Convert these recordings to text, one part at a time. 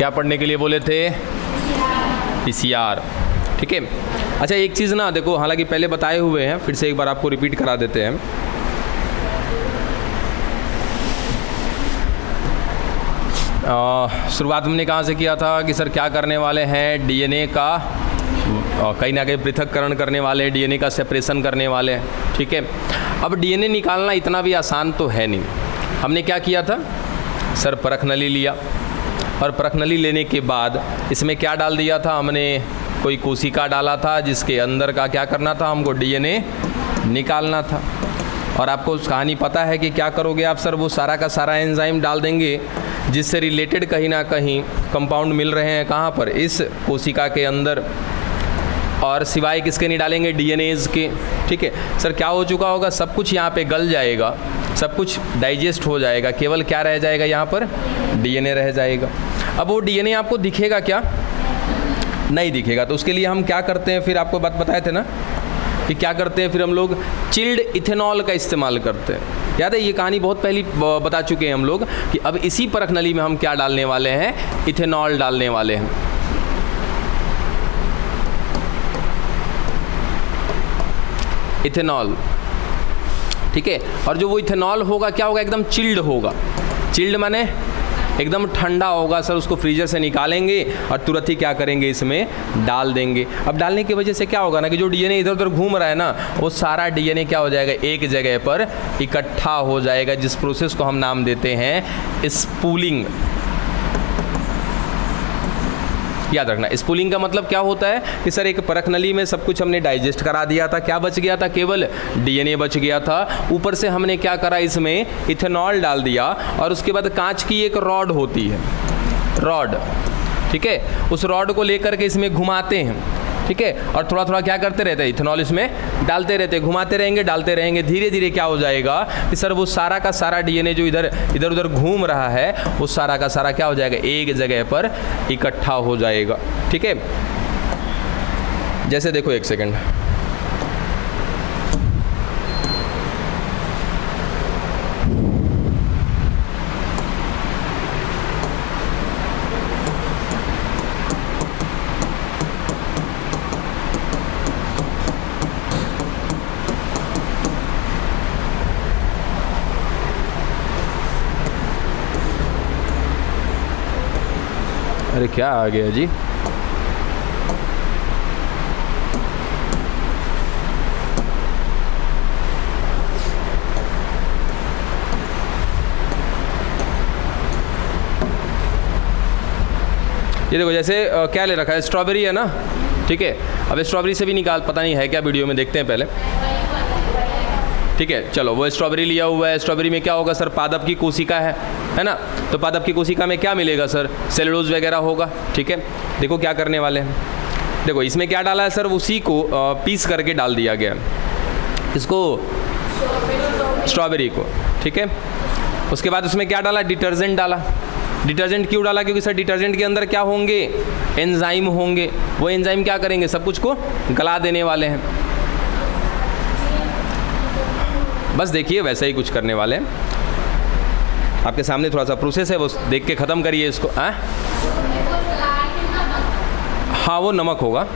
क्या पढ़ने के लिए बोले थे? पीसीआर। ठीक है। अच्छा एक चीज़ ना देखो, हालांकि पहले बताए हुए हैं, फिर से एक बार आपको रिपीट करा देते हैं। शुरुआत हमने कहाँ से किया था कि सर क्या करने वाले हैं, डीएनए का कहीं ना कहीं पृथक्करण करने वाले, डीएनए का सेपरेशन करने वाले हैं। ठीक है। अब डीएनए निकालना इतना भी आसान तो है नहीं। हमने क्या किया था सर, परखनली लिया, और परखनली लेने के बाद इसमें क्या डाल दिया था हमने, कोई कोशिका डाला था जिसके अंदर का क्या करना था, हमको डीएनए निकालना था। और आपको कहानी पता है कि क्या करोगे आप सर, वो सारा का सारा एंजाइम डाल देंगे जिससे रिलेटेड कहीं ना कहीं कंपाउंड मिल रहे हैं, कहाँ पर, इस कोशिका के अंदर, और सिवाय किसके नहीं डालेंगे, डीएनएज के। ठीक है सर, क्या हो चुका होगा, सब कुछ यहाँ पे गल जाएगा, सब कुछ डाइजेस्ट हो जाएगा, केवल क्या रह जाएगा यहाँ पर, डीएनए रह जाएगा। अब वो डीएनए आपको दिखेगा क्या, नहीं दिखेगा। तो उसके लिए हम क्या करते हैं, फिर आपको बात बताए थे ना कि क्या करते हैं, फिर हम लोग चिल्ड इथेनॉल का इस्तेमाल करते हैं। याद है ये कहानी बहुत पहले बता चुके हैं हम लोग कि अब इसी परखनली में हम क्या डालने वाले हैं, इथेनॉल डालने वाले हैं। इथेनॉल। ठीक है। और जो वो इथेनॉल होगा क्या होगा, एकदम चिल्ड होगा। चिल्ड माने एकदम ठंडा होगा सर, उसको फ्रीजर से निकालेंगे और तुरंत ही क्या करेंगे, इसमें डाल देंगे। अब डालने की वजह से क्या होगा ना कि जो डीएनए इधर उधर घूम रहा है ना, वो सारा डीएनए क्या हो जाएगा, एक जगह पर इकट्ठा हो जाएगा, जिस प्रोसेस को हम नाम देते हैं स्पूलिंग। याद रखना, स्पूलिंग का मतलब क्या होता है कि सर एक परखनली में सब कुछ हमने डाइजेस्ट करा दिया था, क्या बच गया था, केवल डीएनए बच गया था। ऊपर से हमने क्या करा, इसमें इथेनॉल डाल दिया, और उसके बाद कांच की एक रॉड होती है, रॉड। ठीक है। उस रॉड को लेकर के इसमें घुमाते हैं। ठीक है। और थोड़ा थोड़ा क्या करते रहते हैं, इथेनॉल इसमें डालते रहते हैं, घुमाते रहेंगे, डालते रहेंगे। धीरे धीरे क्या हो जाएगा कि सर वो सारा का सारा डीएनए जो इधर उधर घूम रहा है, वो सारा का सारा क्या हो जाएगा, एक जगह पर इकट्ठा हो जाएगा। ठीक है। जैसे देखो, एक सेकेंड, अरे क्या आ गया जी, ये देखो जैसे क्या ले रखा है, स्ट्रॉबेरी है ना। ठीक है। अब स्ट्रॉबेरी से भी निकाल, पता नहीं है क्या, वीडियो में देखते हैं पहले। ठीक है, चलो वो स्ट्रॉबेरी लिया हुआ है। स्ट्रॉबेरी में क्या होगा सर, पादप की कोशिका है ना। तो पादप की कोशिका में क्या मिलेगा सर, सेलुलोज वगैरह होगा। ठीक है। देखो क्या करने वाले हैं, देखो इसमें क्या डाला है सर, उसी को पीस करके डाल दिया गया, इसको, स्ट्रॉबेरी को। ठीक है। उसके बाद उसमें क्या डाला, डिटर्जेंट डाला। डिटर्जेंट क्यों डाला, क्योंकि सर डिटर्जेंट के अंदर क्या होंगे, एंजाइम होंगे। वो एंजाइम क्या करेंगे, सब कुछ को गला देने वाले हैं। बस देखिए वैसा ही कुछ करने वाले हैं। आपके सामने थोड़ा सा प्रोसेस है, वो देख के ख़त्म करिए इसको। हाँ वो नमक होगा,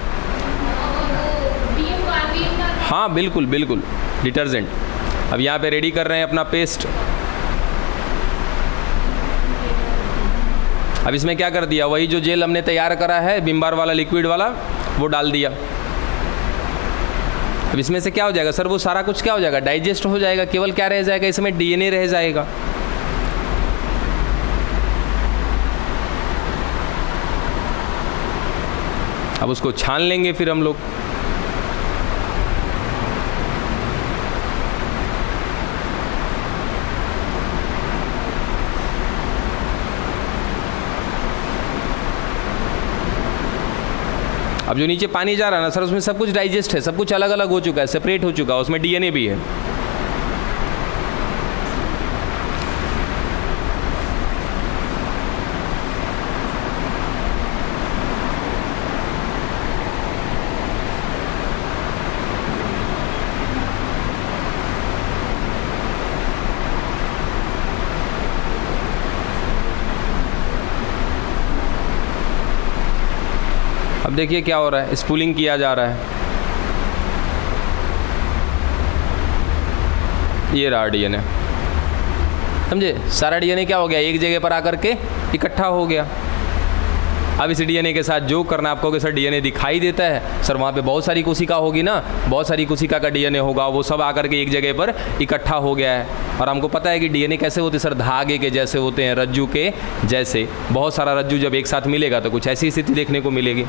हाँ बिल्कुल बिल्कुल, डिटर्जेंट। अब यहाँ पे रेडी कर रहे हैं अपना पेस्ट। अब इसमें क्या कर दिया, वही जो जेल हमने तैयार करा है, बिम्बार वाला लिक्विड वाला, वो डाल दिया। अब इसमें से क्या हो जाएगा सर, वो सारा कुछ क्या हो जाएगा, डाइजेस्ट हो जाएगा। केवल क्या रह जाएगा, इसमें डीएनए रह जाएगा। अब उसको छान लेंगे फिर हम लोग। अब जो नीचे पानी जा रहा है ना सर, उसमें सब कुछ डाइजेस्ट है, सब कुछ अलग अलग हो चुका है, सेपरेट हो चुका है, उसमें डीएनए भी है। अब देखिए क्या हो रहा है, स्पूलिंग किया जा रहा है। ये रहा डीएनए, समझे, सारा डीएनए क्या हो गया, एक जगह पर आकर के इकट्ठा हो गया। अब इस डीएनए के साथ जो करना आपको कि सर डीएनए दिखाई देता है, सर वहाँ पे बहुत सारी कोशिका होगी ना, बहुत सारी कोशिका का डीएनए होगा, वो सब आकर के एक जगह पर इकट्ठा हो गया है। और हमको पता है कि डीएनए कैसे होते हैं सर, धागे के जैसे होते हैं, रज्जू के जैसे। बहुत सारा रज्जू जब एक साथ मिलेगा तो कुछ ऐसी स्थिति देखने को मिलेगी।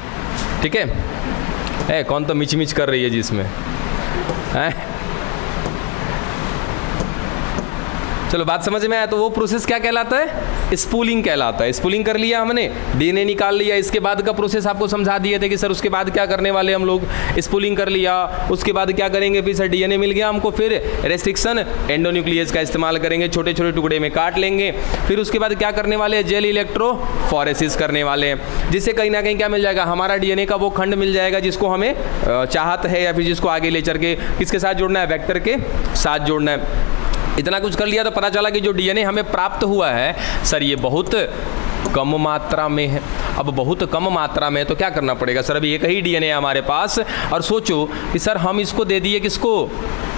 ठीक है, कौन तो मिच मिच कर रही है जिसमें है। चलो बात समझ में आया। तो वो प्रोसेस क्या कहलाता है, स्पूलिंग कहलाता है। स्पूलिंग कर लिया हमने, डीएनए निकाल लिया, इसके बाद का प्रोसेस आपको समझा दिए थे कि सर उसके बाद क्या करने वाले हम लोग, स्पूलिंग कर लिया, उसके बाद क्या करेंगे, फिर सर डीएनए मिल गया हमको, फिर रेस्ट्रिक्शन एंडोन्यूक्लियस का इस्तेमाल करेंगे, छोटे छोटे टुकड़े में काट लेंगे। फिर उसके बाद क्या करने वाले हैं, जेल इलेक्ट्रोफोरेसिस करने वाले हैं, जिससे कहीं ना कहीं क्या मिल जाएगा, हमारा डीएनए का वो खंड मिल जाएगा जिसको हमें चाहत है, या फिर जिसको आगे ले चल के किसके साथ जोड़ना है, वेक्टर के साथ जोड़ना है। इतना कुछ कर लिया तो पता चला कि जो डीएनए हमें प्राप्त हुआ है सर ये बहुत कम मात्रा में है। अब बहुत कम मात्रा में तो क्या करना पड़ेगा सर, अभी एक ही डीएनए है हमारे पास, और सोचो कि सर हम इसको दे दिए किसको,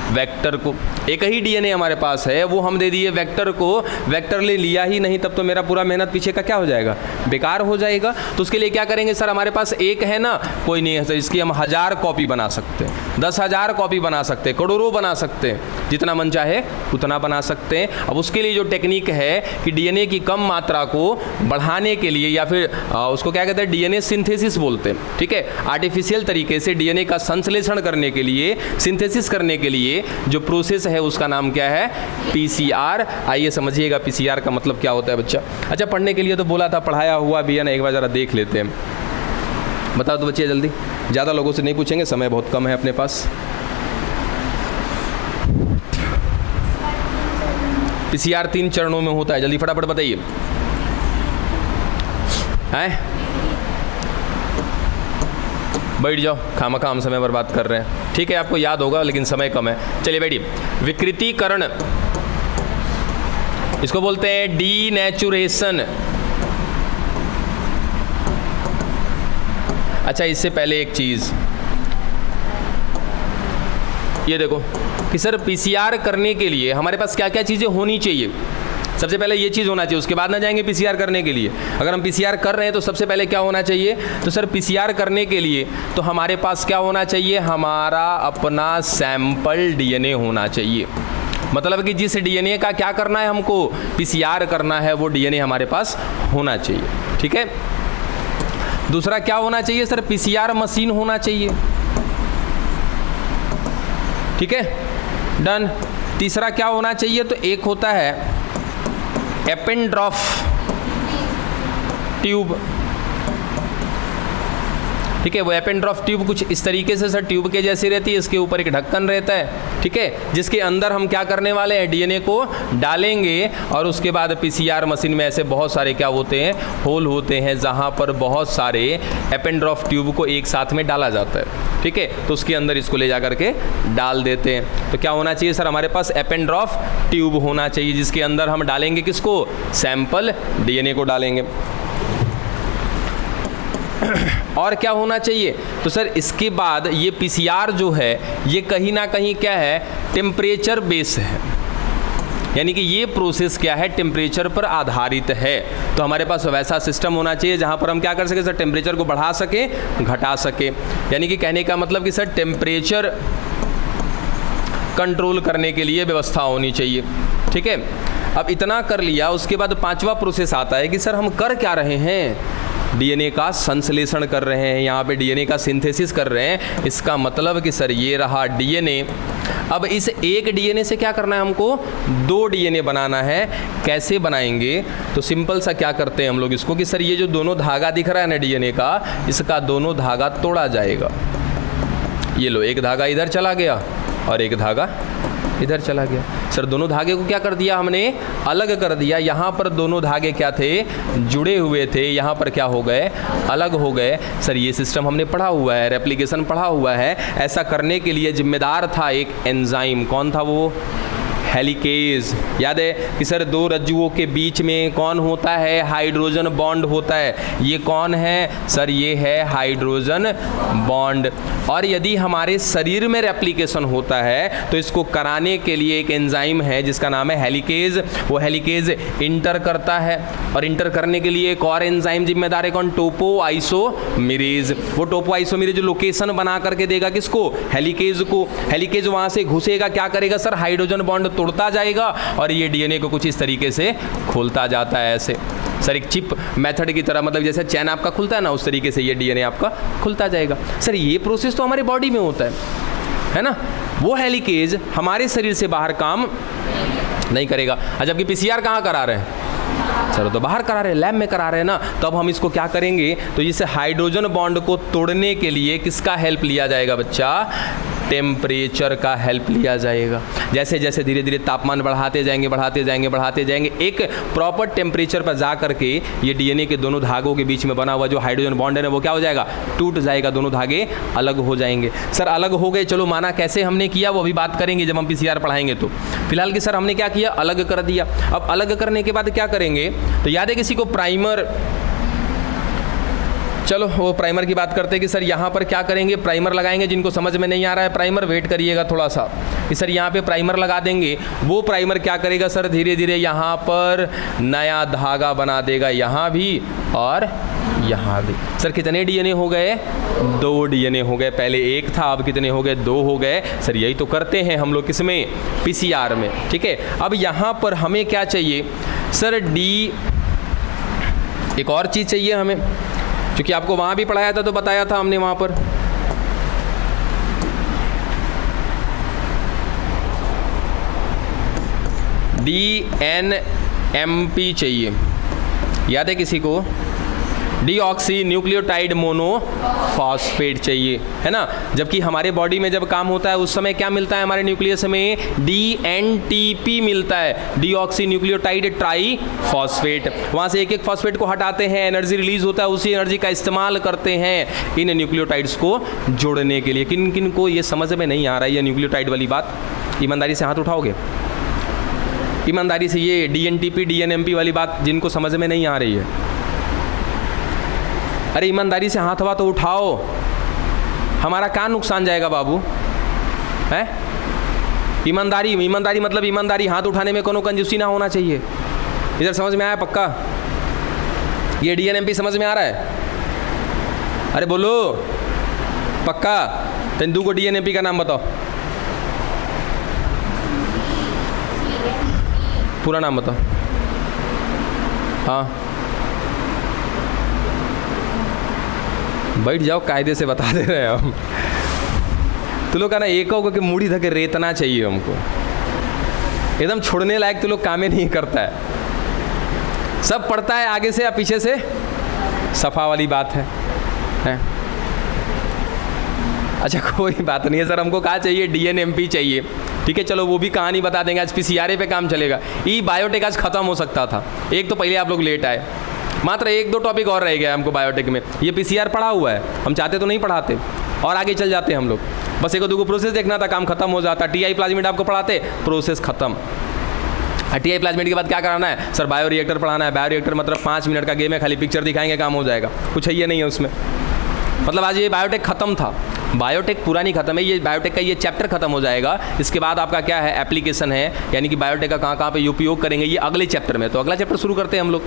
वेक्टर को। एक ही डीएनए हमारे पास है, वो हम दे दिए वेक्टर को, वेक्टर ले लिया ही नहीं, तब तो मेरा पूरा मेहनत पीछे का क्या हो जाएगा, बेकार हो जाएगा। तो उसके लिए क्या करेंगे सर, हमारे पास एक है ना, कोई नहीं है सर, इसकी हम 1000 कॉपी बना सकते हैं, 10,000 कॉपी बना सकते हैं, करोड़ों बना सकते हैं, जितना मन चाहे उतना बना सकते हैं। अब उसके लिए जो टेक्निक है कि डीएनए की कम मात्रा को बढ़ाने के लिए, या फिर उसको क्या कहते हैं, डीएनए सिंथेसिस बोलते हैं। ठीक है, आर्टिफिशियल तरीके से डीएनए का संश्लेषण करने के लिए, सिंथेसिस करने के लिए जो प्रोसेस है उसका नाम क्या है, पीसीआर। आइए समझिएगा पीसीआर का मतलब क्या होता है बच्चा। अच्छा, पढ़ने के लिए तो बोला था, पढ़ाया हुआ भी है ना, एक बार जरा देख लेते हैं। बताओ तो बच्चे जल्दी, ज़्यादा लोगों से नहीं पूछेंगे, समय बहुत कम है अपने पास। पीसीआर 3 चरणों में होता है, जल्दी फटाफट बताइए। हैं, बैठ जाओ, खामखा हम समय बर्बाद कर रहे हैं। ठीक है, आपको याद होगा लेकिन समय कम है। चलिए बैठिए। विकृतीकरण, इसको बोलते हैं डीनेचुरेशन। अच्छा, इससे पहले एक चीज ये देखो कि सर पीसीआर करने के लिए हमारे पास क्या क्या चीजें होनी चाहिए। सबसे पहले ये चीज़ होना चाहिए, उसके बाद ना जाएंगे पीसीआर करने के लिए। अगर हम पीसीआर कर रहे हैं तो सबसे पहले क्या होना चाहिए, तो सर पीसीआर करने के लिए तो हमारे पास क्या होना चाहिए, हमारा अपना सैंपल डीएनए होना चाहिए। मतलब कि जिस डीएनए का क्या करना है, हमको पीसीआर करना है, वो डीएनए हमारे पास होना चाहिए। ठीक है, दूसरा क्या होना चाहिए सर, पीसीआर मशीन होना चाहिए। ठीक है, डन। तीसरा क्या होना चाहिए, तो एक होता है एपेंड्रॉफ ट्यूब। ठीक है, वो एपेंड्रॉफ ट्यूब कुछ इस तरीके से सर ट्यूब के जैसी रहती है, इसके ऊपर एक ढक्कन रहता है। ठीक है, जिसके अंदर हम क्या करने वाले हैं, डीएनए को डालेंगे, और उसके बाद पीसीआर मशीन में ऐसे बहुत सारे क्या होते हैं, होल होते हैं, जहां पर बहुत सारे एपेंड्रॉफ ट्यूब को एक साथ में डाला जाता है। ठीक है, तो उसके अंदर इसको ले जा करके डाल देते हैं। तो क्या होना चाहिए सर, हमारे पास एपेंड्रॉफ ट्यूब होना चाहिए, जिसके अंदर हम डालेंगे किसको, सैंपल डीएनए को डालेंगे। और क्या होना चाहिए, तो सर इसके बाद ये पीसीआर जो है ये कहीं ना कहीं क्या है, टेम्परेचर बेस है, यानी कि ये प्रोसेस क्या है, टेम्परेचर पर आधारित है। तो हमारे पास वैसा सिस्टम होना चाहिए जहां पर हम क्या कर सके सर, टेम्परेचर को बढ़ा सके, घटा सके। यानी कि कहने का मतलब कि सर टेम्परेचर कंट्रोल करने के लिए व्यवस्था होनी चाहिए। ठीक है, अब इतना कर लिया, उसके बाद पांचवा प्रोसेस आता है कि सर हम कर क्या रहे हैं, डीएनए का संश्लेषण कर रहे हैं, यहाँ पे डीएनए का सिंथेसिस कर रहे हैं। इसका मतलब कि सर ये रहा डीएनए। अब इस एक डीएनए से क्या करना है, हमको 2 डीएनए बनाना है। कैसे बनाएंगे, तो सिंपल सा क्या करते हैं हम लोग इसको कि सर ये जो दोनों धागा दिख रहा है ना डीएनए का, इसका दोनों धागा तोड़ा जाएगा। ये लो, एक धागा इधर चला गया और एक धागा इधर चला गया। सर दोनों धागे को क्या कर दिया हमने, अलग कर दिया। यहाँ पर दोनों धागे क्या थे, जुड़े हुए थे, यहाँ पर क्या हो गए, अलग हो गए। सर ये सिस्टम हमने पढ़ा हुआ है, रेप्लिकेशन पढ़ा हुआ है। ऐसा करने के लिए जिम्मेदार था एक एंजाइम, कौन था वो, हेलिकेज। याद है कि सर दो रज्जुओं के बीच में कौन होता है? हाइड्रोजन बॉन्ड होता है। ये कौन है सर? ये है हाइड्रोजन बॉन्ड। और यदि हमारे शरीर में रेप्लिकेशन होता है तो इसको कराने के लिए एक एंजाइम है जिसका नाम है हेलिकेज। वो हेलिकेज इंटर करता है और इंटर करने के लिए एक और एंजाइम जिम्मेदार है, कौन? टोपोआइसोमेरेज। वो टोपोआइसोमेरेज लोकेशन बना करके देगा किसको? हेलिकेज को। हेलिकेज वहां से घुसेगा, क्या करेगा सर? हाइड्रोजन बॉन्ड तोड़ता जाएगा और ये डीएनए को कुछ इस तरीके से खोलता जाता है, ऐसे सर एक चिप मेथड की तरह, मतलब जैसे चैन आपका खुलता है ना, उस तरीके से ये डीएनए आपका खुलता जाएगा। सर ये प्रोसेस तो हमारे बॉडी में होता है ना? वो हेलिकेज हमारे शरीर से बाहर काम नहीं करेगा। जबकि पीसीआर कहाँ करा रहे हैं सर? तो बाहर करा रहे हैं, लैब में करा रहे हैं ना। तब हम इसको क्या करेंगे? तो इसे हाइड्रोजन बॉन्ड को तोड़ने के लिए किसका हेल्प लिया जाएगा बच्चा? टेम्परेचर का हेल्प लिया जाएगा। जैसे जैसे धीरे धीरे तापमान बढ़ाते जाएंगे, एक प्रॉपर टेम्परेचर पर जा करके ये डीएनए के दोनों धागों के बीच में बना हुआ जो हाइड्रोजन बॉन्ड है वो क्या हो जाएगा? टूट जाएगा, दोनों धागे अलग हो जाएंगे। सर अलग हो गए, चलो माना कैसे हमने किया वो अभी बात करेंगे जब हम पीसीआर पढ़ाएंगे। तो फिलहाल कि सर हमने क्या किया? अलग कर दिया। अब अलग करने के बाद क्या करेंगे? तो याद है किसी को प्राइमर? चलो वो प्राइमर की बात करते हैं कि सर यहाँ पर क्या करेंगे? प्राइमर लगाएंगे। जिनको समझ में नहीं आ रहा है प्राइमर, वेट करिएगा थोड़ा सा कि सर यहाँ पे प्राइमर लगा देंगे। वो प्राइमर क्या करेगा सर? धीरे धीरे यहाँ पर नया धागा बना देगा, यहाँ भी और यहाँ भी। सर कितने डीएनए हो गए? 2 डीएनए हो गए। पहले एक था, अब कितने हो गए? 2 हो गए। सर यही तो करते हैं हम लोग किसमें? पीसीआर में। ठीक है, अब यहाँ पर हमें क्या चाहिए सर? एक और चीज़ चाहिए हमें, क्योंकि आपको वहाँ भी पढ़ाया था तो बताया था हमने वहाँ पर DNMP चाहिए। याद है किसी को? डीऑक्सी न्यूक्लियोटाइड मोनोफॉस्फेट चाहिए, है ना? जबकि हमारे बॉडी में जब काम होता है उस समय क्या मिलता है? हमारे न्यूक्लियस में DNTP मिलता है, डीऑक्सी न्यूक्लियोटाइड ट्राईफॉस्फेट। वहाँ से एक एक फॉस्फेट को हटाते हैं, एनर्जी रिलीज होता है, उसी एनर्जी का इस्तेमाल करते हैं इन न्यूक्लियोटाइड्स को जोड़ने के लिए। किन किन को ये समझ में नहीं आ रहा है ये न्यूक्लियोटाइड वाली बात? ईमानदारी से हाथ उठाओगे? ईमानदारी से ये DNTP DNMP वाली बात जिनको समझ में नहीं आ रही है, अरे ईमानदारी से हाथ तो उठाओ। हमारा क्या नुकसान जाएगा बाबू? है ईमानदारी मतलब ईमानदारी। हाथ उठाने में कोनो कंजूसी ना होना चाहिए। इधर समझ में आया पक्का? ये DNMP समझ में आ रहा है? अरे बोलो पक्का? तेंदू को DNMP का नाम बताओ, पूरा नाम बताओ। हाँ बैठ जाओ, कायदे से बता दे रहे हैं हम। तो लोग का ना एक होगा कि मूड़ी धके रेतना चाहिए हमको, एकदम छोड़ने लायक तो लोग काम ही नहीं करता है, सब पढ़ता है आगे से या पीछे से, सफा वाली बात है? अच्छा कोई बात नहीं है सर, हमको कहा चाहिए DNMP चाहिए। ठीक है चलो वो भी कहानी बता देंगे, आज पीसीआर पे काम चलेगा। ई बायोटेक आज खत्म हो सकता था, एक तो पहले आप लोग लेट आए, मात्र 1-2 टॉपिक और रह गया हमको बायोटेक में। ये पीसीआर पढ़ा हुआ है, हम चाहते तो नहीं पढ़ाते और आगे चल जाते हम लोग। बस 1-2 प्रोसेस देखना था, काम खत्म हो जाता। TI प्लाज्मिड आपको पढ़ाते, प्रोसेस खत्म। TI प्लाज्मिड के बाद क्या कराना है सर? बायो रिएक्टर पढ़ाना है। बायो रिएक्टर मतलब 5 मिनट का गेम है, खाली पिक्चर दिखाएंगे काम हो जाएगा, कुछ है ये नहीं है उसमें। मतलब आज ये बायोटेक खत्म था, बायोटेक पूरा नहीं खत्म है, ये बायोटेक का ये चैप्टर खत्म हो जाएगा। इसके बाद आपका क्या है? एप्लीकेशन है, यानी कि बायोटेक का कहाँ पे उपयोग करेंगे ये अगले चैप्टर में। तो अगला चैप्टर शुरू करते हैं हम लोग।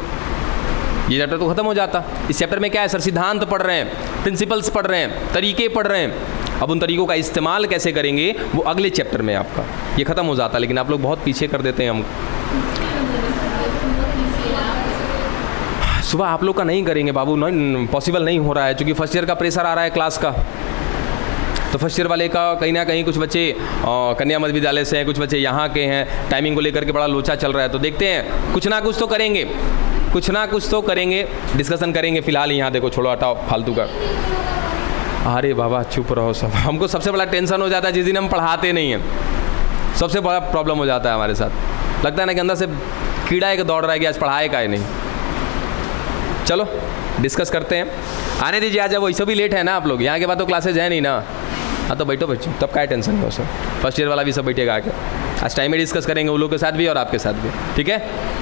ये चैप्टर तो खत्म हो जाता। इस चैप्टर में क्या है सर? सिद्धांत पढ़ रहे हैं, प्रिंसिपल्स पढ़ रहे हैं, तरीके पढ़ रहे हैं। अब उन तरीकों का इस्तेमाल कैसे करेंगे वो अगले चैप्टर में आपका ये खत्म हो जाता। लेकिन आप लोग बहुत पीछे कर देते हैं हम। सुबह आप लोग का नहीं करेंगे बाबू, पॉसिबल नहीं हो रहा है, क्योंकि फर्स्ट ईयर का प्रेशर आ रहा है क्लास का। तो फर्स्ट ईयर वाले का कहीं ना कहीं कुछ बच्चे कन्या मध्य विद्यालय से हैं, कुछ बच्चे यहाँ के हैं, टाइमिंग को लेकर के बड़ा लोचा चल रहा है। तो देखते हैं कुछ ना कुछ तो करेंगे, कुछ ना कुछ तो करेंगे, डिस्कशन करेंगे। फिलहाल यहाँ देखो, छोड़ो हटाओ फालतू का। अरे बाबा चुप रहो सब। हमको सबसे बड़ा टेंशन हो जाता है जिस दिन हम पढ़ाते नहीं हैं, सबसे बड़ा प्रॉब्लम हो जाता है हमारे साथ। लगता है ना कि अंदर से कीड़ा एक दौड़ रहा है कि आज पढ़ाए का ही नहीं। चलो डिस्कस करते हैं, आने दीजिए। आज वैसे भी लेट है ना आप लोग, यहाँ के बाद तो क्लासेज है नहीं ना। हाँ तो बैठो बच्चों, तब क्या टेंशन हो सर, फर्स्ट ईयर वाला भी सब बैठेगा आके। आज टाइम में डिस्कस करेंगे उन लोग के साथ भी और आपके साथ भी, ठीक है,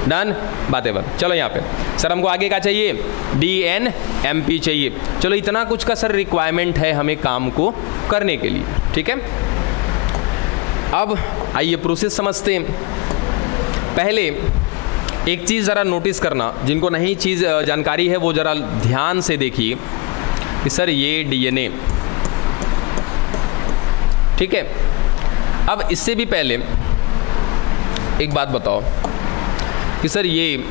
डन, बातें बन। चलो यहाँ पे सर हमको आगे क्या चाहिए, DNMP चाहिए। चलो इतना कुछ का सर रिक्वायरमेंट है हमें काम को करने के लिए, ठीक है। अब आइए प्रोसेस समझते हैं। पहले एक चीज़ ज़रा नोटिस करना, जिनको नहीं चीज़ जानकारी है वो ज़रा ध्यान से देखिए कि सर ये DNA, ठीक है। अब इससे भी पहले एक बात बताओ कि सर ये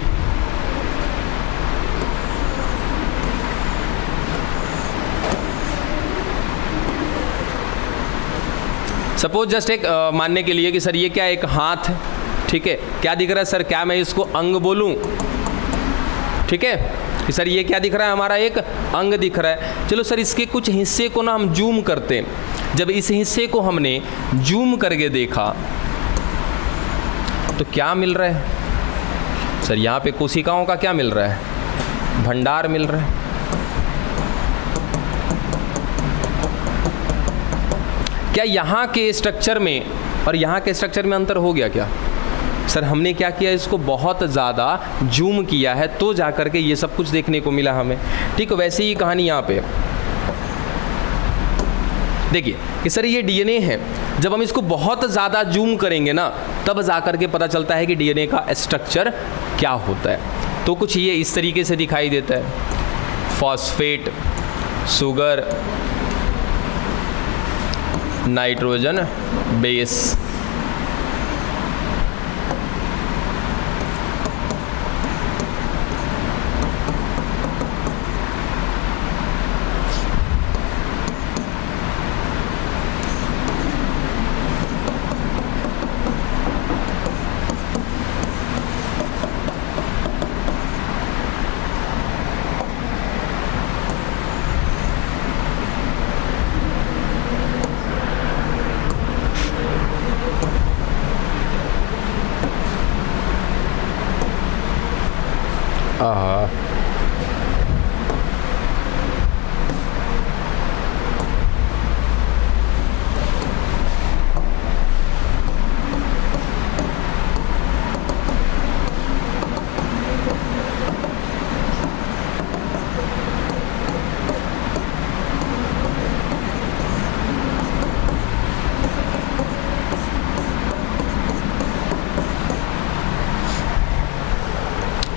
सपोज जस्ट एक मानने के लिए कि सर ये क्या एक हाथ है, ठीक है, क्या दिख रहा है सर, क्या मैं इसको अंग बोलूं, ठीक है, कि सर ये क्या दिख रहा है हमारा एक अंग दिख रहा है। चलो सर इसके कुछ हिस्से को ना हम जूम करते हैं। जब इस हिस्से को हमने जूम करके देखा तो क्या मिल रहा है सर, यहाँ पे कोशिकाओं का क्या मिल रहा है, भंडार मिल रहा है। क्या यहाँ के स्ट्रक्चर में और यहाँ के स्ट्रक्चर में अंतर हो गया क्या सर? हमने क्या किया, इसको बहुत ज़्यादा जूम किया है तो जाकर के ये सब कुछ देखने को मिला हमें, ठीक। वैसे ही कहानी यहाँ पे देखिए कि सर ये DNA है। जब हम इसको बहुत ज़्यादा जूम करेंगे ना तब जाकर के पता चलता है कि DNA का स्ट्रक्चर क्या होता है। तो कुछ ये इस तरीके से दिखाई देता है, फॉस्फेट, शुगर, नाइट्रोजन बेस,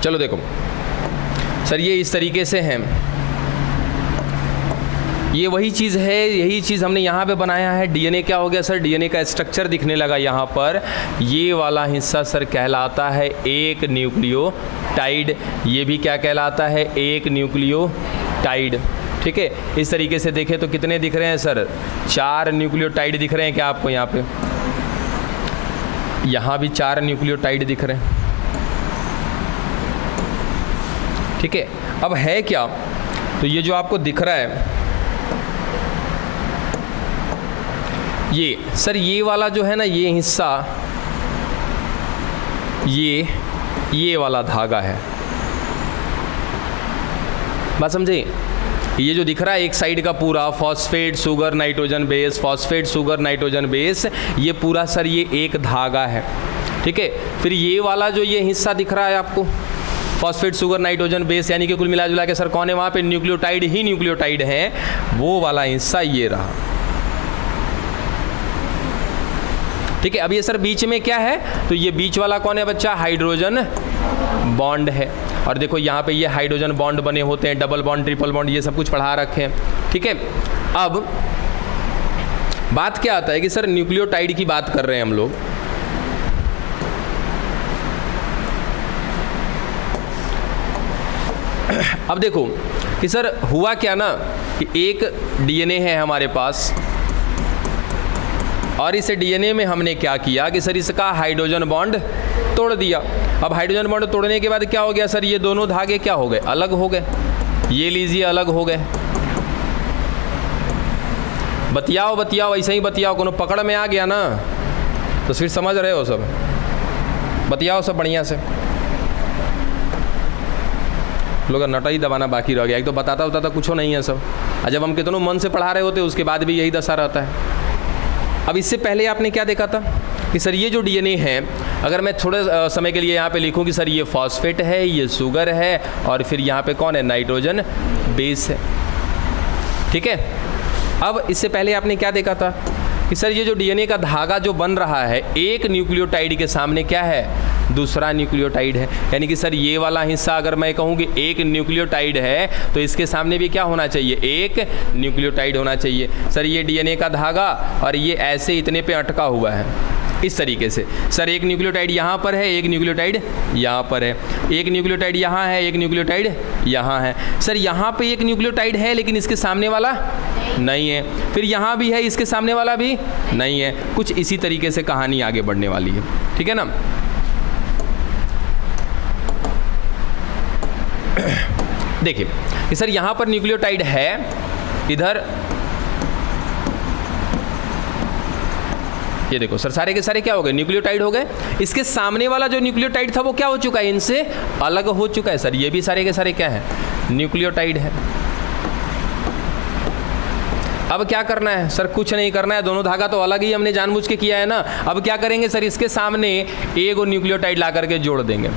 चलो देखो सर ये इस तरीके से हैं, ये वही चीज़ है, यही चीज़ हमने यहाँ पे बनाया है। DNA क्या हो गया सर, DNA का स्ट्रक्चर दिखने लगा यहाँ पर। ये वाला हिस्सा सर कहलाता है एक न्यूक्लियोटाइड, ये भी क्या कहलाता है, एक न्यूक्लियोटाइड, ठीक है। इस तरीके से देखें तो कितने दिख रहे हैं सर, 4 न्यूक्लियोटाइड दिख रहे हैं क्या आपको यहाँ पे, यहाँ भी 4 न्यूक्लियोटाइड दिख रहे हैं, ठीक है। अब है क्या, तो ये जो आपको दिख रहा है ये सर, ये वाला जो है ना ये हिस्सा, ये वाला धागा है, बात समझे। ये जो दिख रहा है एक साइड का पूरा phosphate sugar nitrogen base, phosphate sugar nitrogen base, ये पूरा सर ये एक धागा है, ठीक है। फिर ये वाला जो ये हिस्सा दिख रहा है आपको फॉस्फेट शुगर नाइट्रोजन बेस, यानी कि कुल मिला जुला के सर कौन है वहाँ पे, न्यूक्लियोटाइड ही न्यूक्लियोटाइड है, वो वाला हिस्सा ये रहा, ठीक है। अब ये सर बीच में क्या है, तो ये बीच वाला कौन है बच्चा, हाइड्रोजन बॉन्ड है। और देखो यहाँ पे ये हाइड्रोजन बॉन्ड बने होते हैं, डबल बॉन्ड, ट्रिपल बॉन्ड, ये सब कुछ पढ़ा रखे हैं, ठीक है। अब बात क्या आता है कि सर न्यूक्लियोटाइड की बात कर रहे हैं हम लोग, अब देखो कि सर हुआ क्या ना कि एक DNA है हमारे पास, और इस DNA में हमने क्या किया कि सर इसका हाइड्रोजन बॉन्ड तोड़ दिया। अब हाइड्रोजन बॉन्ड तोड़ने के बाद क्या हो गया सर, ये दोनों धागे क्या हो गए, अलग हो गए, ये लीजिए अलग हो गए। बतियाओ बतियाओ, ऐसे ही बतियाओ, कोनो पकड़ में आ गया ना तो फिर समझ रहे हो सब, बतियाओ सब बढ़िया से। लोग नटा ही दबाना बाकी रह गया, एक तो बताता कुछ नहीं है सब, और जब हम कितनों मन से पढ़ा रहे होते उसके बाद भी यही दशा रहता है। अब इससे पहले आपने क्या देखा था कि सर ये जो डीएनए है, अगर मैं थोड़े समय के लिए यहाँ पे लिखूँ कि सर ये फॉस्फेट है, ये शुगर है, और फिर यहाँ पे कौन है, नाइट्रोजन बेस है। ठीक है, अब इससे पहले आपने क्या देखा था कि सर ये जो डीएनए का धागा जो बन रहा है, एक न्यूक्लियोटाइड के सामने क्या है, दूसरा न्यूक्लियोटाइड है। यानी कि सर ये वाला हिस्सा अगर मैं कहूँ कि एक न्यूक्लियोटाइड है तो इसके सामने भी क्या होना चाहिए, एक न्यूक्लियोटाइड होना चाहिए। सर ये डीएनए का धागा और ये ऐसे इतने पे अटका हुआ है इस तरीके से। सर एक न्यूक्लियोटाइड यहाँ पर है, एक न्यूक्लियोटाइड यहाँ पर है, एक न्यूक्लियोटाइड यहाँ है, एक न्यूक्लियोटाइड यहाँ है। सर यहाँ पे एक न्यूक्लियोटाइड है लेकिन इसके सामने वाला नहीं है, फिर यहाँ भी है, इसके सामने वाला भी नहीं है। कुछ इसी तरीके से कहानी आगे बढ़ने वाली है। ठीक है ना। देखिए कि सर यहाँ पर न्यूक्लियोटाइड है, इधर ये देखो सर सारे के सारे क्या हो गए, न्यूक्लियोटाइड हो गए। इसके सामने वाला जो न्यूक्लियोटाइड था वो क्या हो चुका है, इनसे अलग हो चुका है। सर ये भी सारे के सारे क्या है, न्यूक्लियोटाइड है। अब क्या करना है सर, कुछ नहीं करना है, दोनों धागा तो अलग ही हमने जानबूझ के किया है ना। अब क्या करेंगे सर, इसके सामने एक और न्यूक्लियोटाइड ला करके जोड़ देंगे,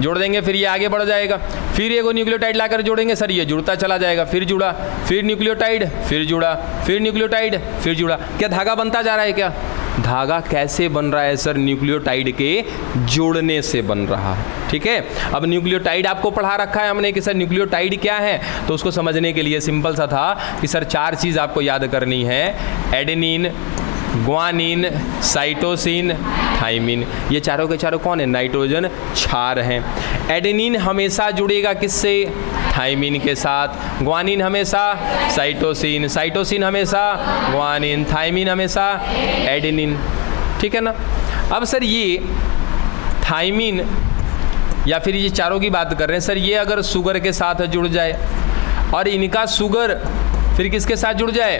जोड़ देंगे, फिर ये आगे बढ़ जाएगा। फिर एक न्यूक्लियोटाइड लाकर जोड़ेंगे, सर ये जुड़ता चला जाएगा, फिर जुड़ा, फिर न्यूक्लियोटाइड, फिर जुड़ा, फिर न्यूक्लियोटाइड, फिर जुड़ा। क्या धागा बनता जा रहा है क्या? धागा कैसे बन रहा है सर, न्यूक्लियोटाइड के जोड़ने से बन रहा है। ठीक है, अब न्यूक्लियोटाइड आपको पढ़ा रखा है हमने कि सर न्यूक्लियोटाइड क्या है, तो उसको समझने के लिए सिंपल सा था कि सर चार चीज़ आपको याद करनी है, एडेनिन, ग्वानिन, साइटोसिन, थाइमिन। ये चारों के चारों कौन है, नाइट्रोजन क्षार हैं। एडेनिन हमेशा जुड़ेगा किससे, थाइमिन के साथ। ग्वानिन हमेशा साइटोसिन, साइटोसिन हमेशा ग्वानिन, थाइमिन हमेशा एडेनिन। ठीक है ना। अब सर ये थाइमिन या फिर ये चारों की बात कर रहे हैं सर, ये अगर शुगर के साथ जुड़ जाए और इनका शुगर फिर किसके साथ जुड़ जाए,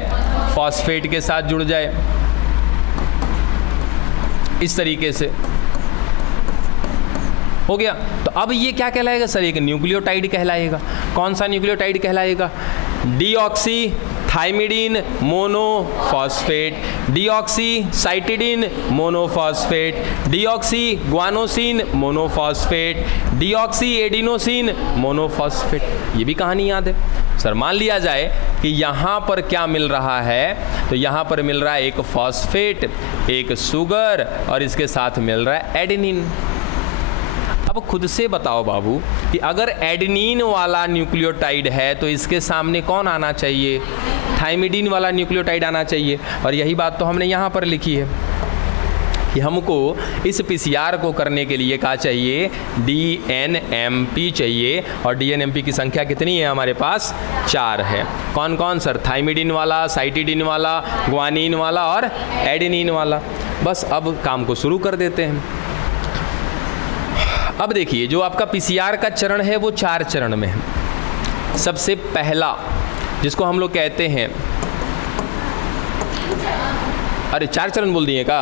फॉस्फेट के साथ जुड़ जाए, इस तरीके से हो गया। तो अब ये क्या कहलाएगा सर, एक न्यूक्लियोटाइड कहलाएगा। कौन सा न्यूक्लियोटाइड कहलाएगा, deoxy thymidine monophosphate, deoxy cytidine monophosphate, deoxy guanosine monophosphate, deoxy adenosine monophosphate. ये भी कहानी याद है सर। मान लिया जाए कि यहाँ पर क्या मिल रहा है, तो यहाँ पर मिल रहा है एक फॉस्फेट, एक शुगर और इसके साथ मिल रहा है एडेनिन। अब खुद से बताओ बाबू कि अगर एडेनिन वाला न्यूक्लियोटाइड है तो इसके सामने कौन आना चाहिए, थाइमिडीन वाला न्यूक्लियोटाइड आना चाहिए। और यही बात तो हमने यहाँ पर लिखी है कि हमको इस पीसीआर को करने के लिए क्या चाहिए, डीएनएमपी चाहिए। और डीएनएमपी की संख्या कितनी है हमारे पास, 4 है। कौन कौन सर, थाइमिडीन वाला, साइटिडीन वाला, ग्वानिन वाला और एडेनिन वाला। बस अब काम को शुरू कर देते हैं। अब देखिए जो आपका पीसीआर का चरण है वो 4 चरण में है। सबसे पहला जिसको हम लोग कहते हैं, अरे 4 चरण बोल दिए का,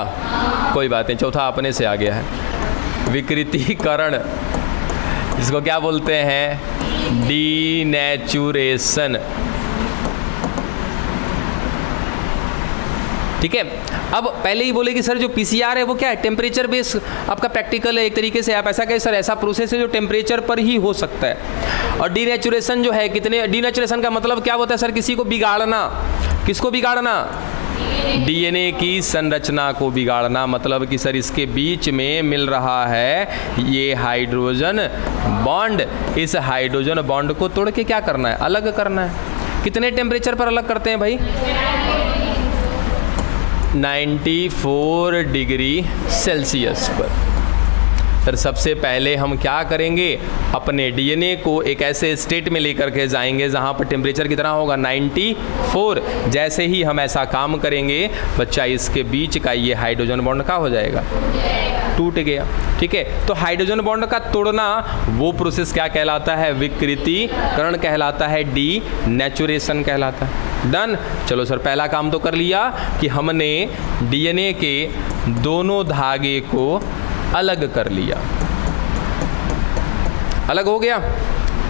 कोई बात नहीं, चौथा अपने से आ गया है, विकृतीकरण, इसको क्या बोलते हैं, डीनेचुरेशन। ठीक है। अब पहले ही बोले कि सर जो पीसीआर है वो क्या है, टेम्परेचर बेस आपका प्रैक्टिकल है एक तरीके से। आप ऐसा कहें सर ऐसा प्रोसेस है जो टेम्परेचर पर ही हो सकता है। और डीनेचुरेशन जो है, कितने, डीनेचुरेशन का मतलब क्या होता है सर, किसी को बिगाड़ना। किसको बिगाड़ना, डीएनए की संरचना को बिगाड़ना। मतलब कि सर इसके बीच में मिल रहा है ये हाइड्रोजन बॉन्ड, इस हाइड्रोजन बॉन्ड को तोड़ के क्या करना है, अलग करना है। कितने टेम्परेचर पर अलग करते हैं भाई, 94 डिग्री सेल्सियस पर। सर सबसे पहले हम क्या करेंगे, अपने डीएनए को एक ऐसे स्टेट में लेकर के जाएंगे जहां पर टेम्परेचर कितना होगा, 94। जैसे ही हम ऐसा काम करेंगे बच्चा, इसके बीच का ये हाइड्रोजन बॉन्ड का हो जाएगा, टूट गया। ठीक है। तो हाइड्रोजन बॉन्ड का तोड़ना वो प्रोसेस क्या कहलाता है, विकृतीकरण कहलाता है, डीनेचुरेशन कहलाता है। डन। चलो सर पहला काम तो कर लिया कि हमने डीएनए के दोनों धागे को अलग कर लिया, अलग हो गया।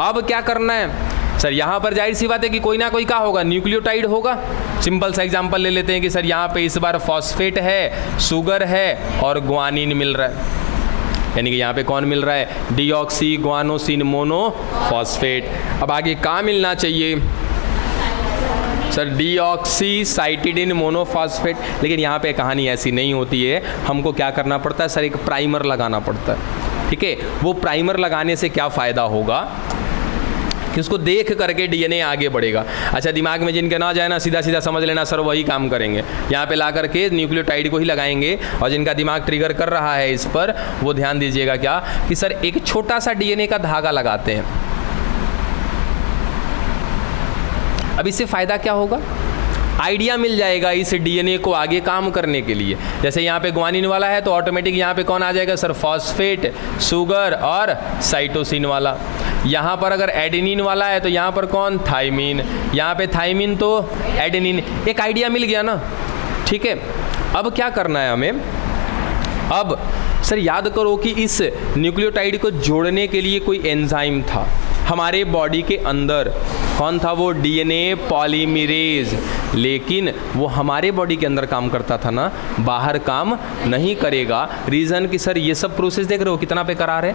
अब क्या करना है सर, यहाँ पर जाहिर सी बात है कि कोई ना कोई क्या होगा, न्यूक्लियोटाइड होगा। सिंपल सा एग्जांपल ले लेते हैं कि सर यहाँ पे इस बार फॉस्फेट है, शुगर है और ग्वानिन मिल रहा है, यानी कि यहाँ पे कौन मिल रहा है, डीऑक्सी ग्वानोसिन मोनोफॉस्फेट। अब आगे कहाँ मिलना चाहिए सर, डीऑक्सी साइटिडिन मोनोफॉस्फेट। लेकिन यहाँ पे कहानी ऐसी नहीं होती है, हमको क्या करना पड़ता है सर, एक प्राइमर लगाना पड़ता है, ठीक है। वो प्राइमर लगाने से क्या फ़ायदा होगा कि उसको देख करके डीएनए आगे बढ़ेगा। अच्छा, दिमाग में जिनके ना जाए ना, सीधा सीधा समझ लेना सर वही काम करेंगे, यहाँ पे ला करके न्यूक्लियोटाइड को ही लगाएंगे, और जिनका दिमाग ट्रिगर कर रहा है इस पर, वो ध्यान दीजिएगा क्या कि सर एक छोटा सा डीएनए का धागा लगाते हैं। अब इससे फ़ायदा क्या होगा, आइडिया मिल जाएगा इस डीएनए को आगे काम करने के लिए। जैसे यहाँ पे ग्वानिन वाला है तो ऑटोमेटिक यहाँ पे कौन आ जाएगा सर, फॉस्फेट, शुगर और साइटोसिन वाला। यहाँ पर अगर एडेनिन वाला है तो यहाँ पर कौन, थाइमिन, यहाँ पे थाइमिन तो एडेनिन। एक आइडिया मिल गया ना, ठीक है। अब क्या करना है हमें, अब सर याद करो कि इस न्यूक्लियोटाइड को जोड़ने के लिए कोई एंजाइम था हमारे बॉडी के अंदर, कौन था वो, डीएनए पॉलीमरेज। लेकिन वो हमारे बॉडी के अंदर काम करता था ना, बाहर काम नहीं करेगा। रीज़न कि सर ये सब प्रोसेस देख रहे हो कितना पे करा रहे,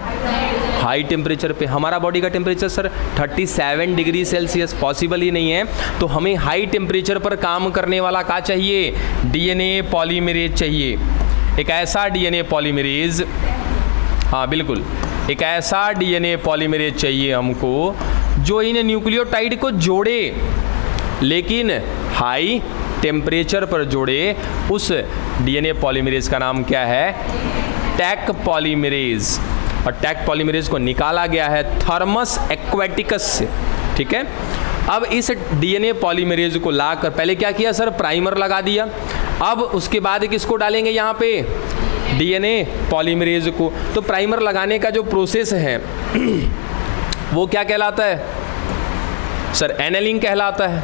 हाई टेम्परेचर पे। हमारा बॉडी का temperature sir 37 degree Celsius possible ही नहीं है, तो हमें हाई टेम्परेचर पर काम करने वाला क्या चाहिए, डीएनए पॉलीमरेज चाहिए। एक ऐसा डीएनए पॉलीमरेज, हाँ बिल्कुल, एक ऐसा डीएनए पॉलीमरेज चाहिए हमको जो इन न्यूक्लियोटाइड को जोड़े, लेकिन हाई टेम्परेचर पर जोड़े। उस डीएनए पॉलीमरेज का नाम क्या है, टैक पॉलीमरेज। और टैक पॉलीमरेज को निकाला गया है थर्मस एक्वेटिकस से, ठीक है। अब इस डीएनए पॉलीमरेज को लाकर पहले क्या किया सर, प्राइमर लगा दिया। अब उसके बाद किसको डालेंगे यहाँ पे, डीएनए पॉलीमरेज को। तो प्राइमर लगाने का जो प्रोसेस है वो क्या कहलाता है सर, एनेलिंग कहलाता है।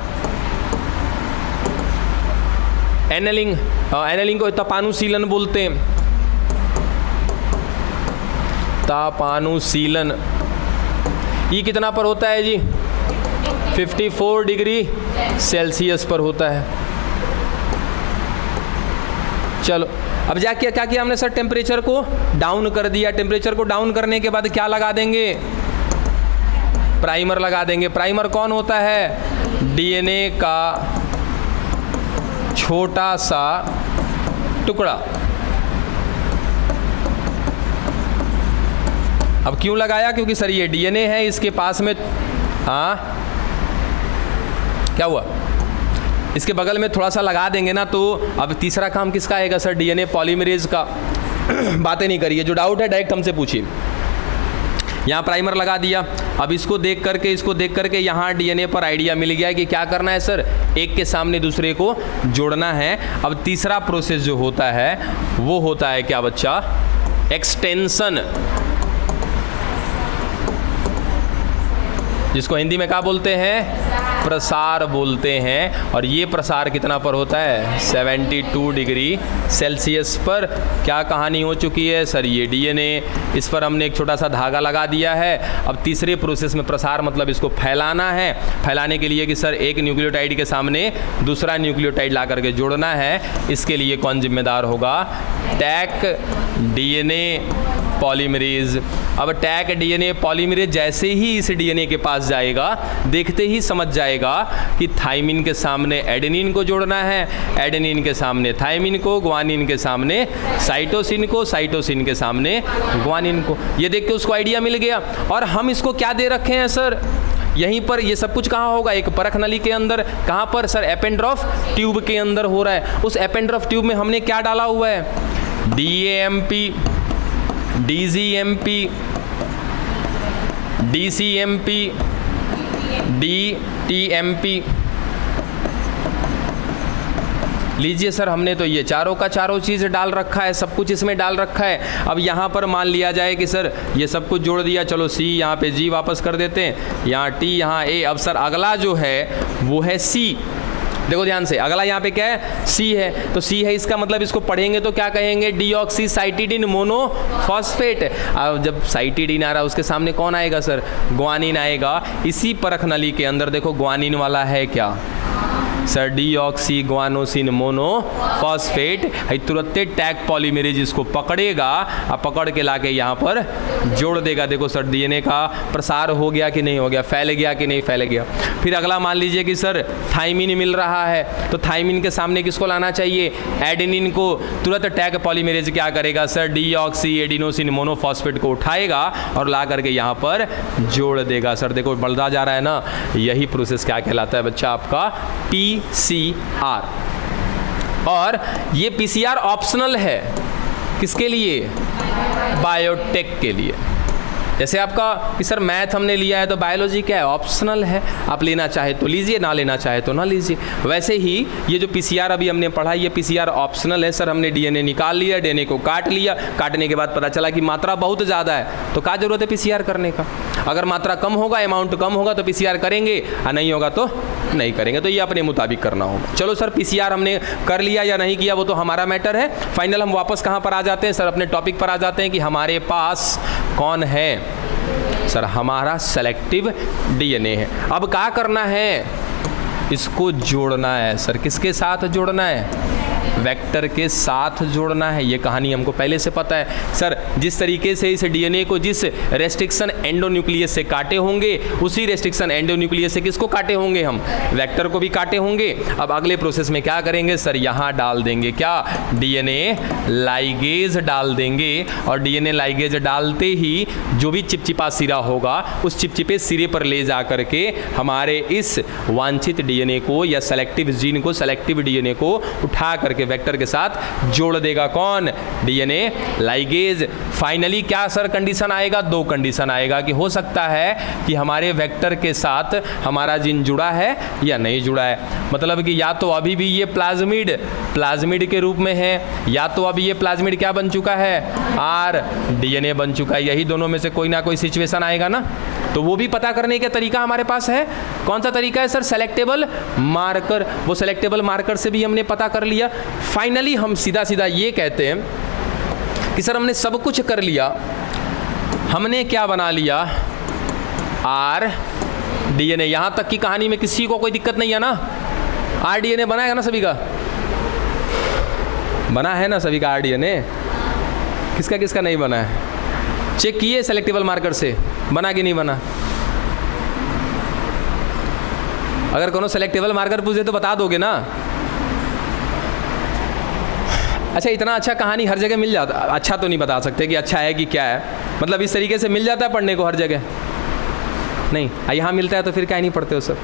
एनेलिंग, एनेलिंग को तापानुशीलन बोलते हैं, तापानुशीलन। ये कितना पर होता है जी, 54 डिग्री सेल्सियस पर होता है। चलो अब जाके क्या किया हमने सर, टेम्परेचर को डाउन कर दिया। टेम्परेचर को डाउन करने के बाद क्या लगा देंगे, प्राइमर लगा देंगे। प्राइमर कौन होता है, डीएनए का छोटा सा टुकड़ा। अब क्यों लगाया, क्योंकि सर ये डीएनए है, इसके पास में, हाँ क्या हुआ, इसके बगल में थोड़ा सा लगा देंगे ना, तो अब तीसरा काम किसका आएगा सर, डीएनए पॉलीमरेज का। बातें नहीं करिए, जो डाउट है डायरेक्ट हमसे पूछिए। यहाँ प्राइमर लगा दिया, अब इसको देख करके यहाँ डीएनए पर आइडिया मिल गया कि क्या करना है सर, एक के सामने दूसरे को जोड़ना है। अब तीसरा प्रोसेस जो होता है वो होता है क्या बच्चा, एक्सटेंशन, जिसको हिंदी में क्या बोलते हैं, प्रसार बोलते हैं। और ये प्रसार कितना पर होता है, 72 डिग्री सेल्सियस पर। क्या कहानी हो चुकी है सर, ये डीएनए, इस पर हमने एक छोटा सा धागा लगा दिया है। अब तीसरे प्रोसेस में प्रसार मतलब इसको फैलाना है। फैलाने के लिए कि सर एक न्यूक्लियोटाइड के सामने दूसरा न्यूक्लियोटाइड ला करके जोड़ना है। इसके लिए कौन जिम्मेदार होगा, टैक डीएनए पॉलीमरेज। अब टैक डीएनए पॉलीमरेज जैसे ही इस डीएनए के पास जाएगा, देखते ही समझ जाएगा कि थाइमिन के सामने एडेनिन को जोड़ना है, एडेनिन के सामने थाइमिन को, ग्वानिन के सामने साइटोसिन को, साइटोसिन के सामने ग्वानिन को। ये देख के उसको आइडिया मिल गया। और हम इसको क्या दे रखे हैं सर, यहीं पर ये सब कुछ कहाँ होगा, एक परख नली के अंदर। कहाँ पर सर, एपेंड्रॉफ ट्यूब के अंदर हो रहा है। उस एपेंड्रॉफ ट्यूब में हमने क्या डाला हुआ है, डीएएमपी, डीजीएमपी, डीसीएमपी, डीटीएमपी। लीजिए सर, हमने तो ये चारों का चारों चीज़ डाल रखा है, सब कुछ इसमें डाल रखा है। अब यहाँ पर मान लिया जाए कि सर ये सब कुछ जोड़ दिया, चलो सी यहाँ पे जी वापस कर देते हैं, यहाँ टी, यहाँ ए। अब सर अगला जो है वो है सी। देखो ध्यान से, अगला यहाँ पे क्या है, सी है। तो सी है, इसका मतलब इसको पढ़ेंगे तो क्या कहेंगे, डीऑक्सी साइटिडिन मोनोफॉस्फेट। अब जब साइटिडिन आ रहा है उसके सामने कौन आएगा सर, ग्वानिन आएगा। इसी परख नली के अंदर देखो ग्वानिन वाला है क्या, सर डीऑक्सी ग्वानोसिन मोनोफॉस्फेट है तुरंते टैग पॉलीमरेज इसको पकड़ेगा और पकड़ के लाके यहाँ पर जोड़ देगा। देखो सर डीएनए का प्रसार हो गया कि नहीं हो गया, फैल गया कि नहीं फैल गया। फिर अगला मान लीजिए कि सर थाइमिन मिल रहा है, तो थाइमिन के सामने किसको लाना चाहिए, एडेनिन को। तुरंत टैग पॉलीमरेज क्या करेगा सर, डीऑक्सी एडिनोसिन मोनोफॉस्फेट को उठाएगा और ला करके यहाँ पर जोड़ देगा। सर देखो बढ़ता जा रहा है ना, यही प्रोसेस क्या कहलाता है बच्चा, आपका पीसीआर। और ये पीसीआर ऑप्शनल है, किसके लिए, बायोटेक के लिए। जैसे आपका कि सर मैथ हमने लिया है तो बायोलॉजी क्या है, ऑप्शनल है, आप लेना चाहे तो लीजिए, ना लेना चाहे तो ना लीजिए। वैसे ही ये जो पीसीआर अभी हमने पढ़ा, ये पीसीआर ऑप्शनल है। सर हमने डीएनए निकाल लिया, डीएनए को काट लिया, काटने के बाद पता चला कि मात्रा बहुत ज़्यादा है, तो क्या जरूरत है पीसीआर करने का। अगर मात्रा कम होगा, अमाउंट कम होगा तो पीसीआर करेंगे, और नहीं होगा तो नहीं करेंगे। तो ये अपने मुताबिक करना होगा। चलो सर पीसीआर हमने कर लिया या नहीं किया वो तो हमारा मैटर है। फाइनल हम वापस कहाँ पर आ जाते हैं सर, अपने टॉपिक पर आ जाते हैं कि हमारे पास कौन है सर, हमारा सेलेक्टिव डीएनए है। अब क्या करना है, इसको जोड़ना है सर, किसके साथ जोड़ना है, वेक्टर के साथ जोड़ना है। ये कहानी हमको पहले से पता है सर। जिस तरीके से इस डीएनए को जिस रेस्ट्रिक्शन एंडोन्यूक्लियस से काटे होंगे, उसी रेस्ट्रिक्शन एंडोन्यूक्लियस से किसको काटे होंगे, हम वेक्टर को भी काटे होंगे। अब अगले प्रोसेस में क्या करेंगे सर, यहाँ डाल देंगे क्या, डीएनए लाइगेज डाल देंगे। और डीएनए लाइगेज डालते ही जो भी चिपचिपा सिरा होगा, उस चिपचिपे सिरे पर ले जा करके हमारे इस वांछित डीएनए को या सेलेक्टिव जीन को, सेलेक्टिव डीएनए को उठा करके वेक्टर के साथ जोड़ देगा। कौन, डीएनए लाइगेज। फाइनली क्या सर कंडीशन आएगा, दो कंडीशन आएगा कि हो सकता है कि हमारे वेक्टर के साथ हमारा जीन जुड़ा है या नहीं जुड़ा है। मतलब कि या तो अभी भी ये प्लाज्मिड के रूप में है, या तो अभी ये प्लाज्मिड क्या बन चुका है, आर डीएनए बन चुका है। यही दोनों में से कोई ना कोई सिचुएशन आएगा ना। तो वो भी पता करने का तरीका हमारे पास है। कौन सा तरीका है सर, सेलेक्टेबल मार्कर। वो सेलेक्टेबल मार्कर से भी हमने पता कर लिया। फाइनली हम सीधा सीधा ये कहते हैं कि सर हमने सब कुछ कर लिया, हमने क्या बना लिया, आर डीएनए। यहां तक की कहानी में किसी को कोई दिक्कत नहीं है ना, आर डीएनए बनाएगा ना, सभी का बना है ना, सभी का आर डीएनए। किसका किसका नहीं बना है, चेक किए सेलेक्टेबल मार्कर से, बना कि नहीं बना। अगर कोनो सेलेक्टेबल मार्कर पूछे तो बता दोगे ना। अच्छा इतना अच्छा कहानी हर जगह मिल जाता, अच्छा तो नहीं बता सकते कि अच्छा है कि क्या है, मतलब इस तरीके से मिल जाता है पढ़ने को हर जगह नहीं, यहाँ मिलता है तो फिर क्या नहीं पढ़ते हो सर।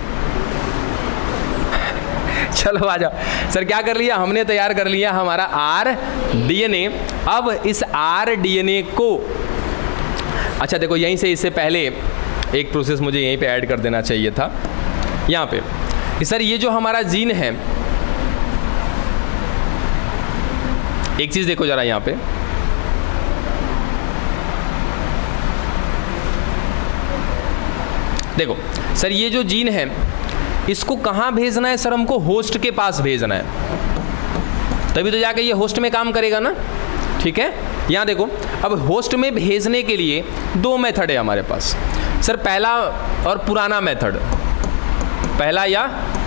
चलो आ जाओ सर, क्या कर लिया हमने, तैयार कर लिया हमारा आर डीएनए। अब इस आर डीएनए को, अच्छा देखो यहीं से, इससे पहले एक प्रोसेस मुझे यहीं पे ऐड कर देना चाहिए था यहाँ पे कि सर ये जो हमारा जीन है, एक चीज देखो जरा यहाँ पे, देखो सर ये जो जीन है इसको कहाँ भेजना है सर, हमको होस्ट के पास भेजना है, तभी तो जाके ये होस्ट में काम करेगा ना। ठीक है, यहाँ देखो अब होस्ट में भेजने के लिए दो मेथड है हमारे पास सर, पहला और पुराना मेथड। पहला या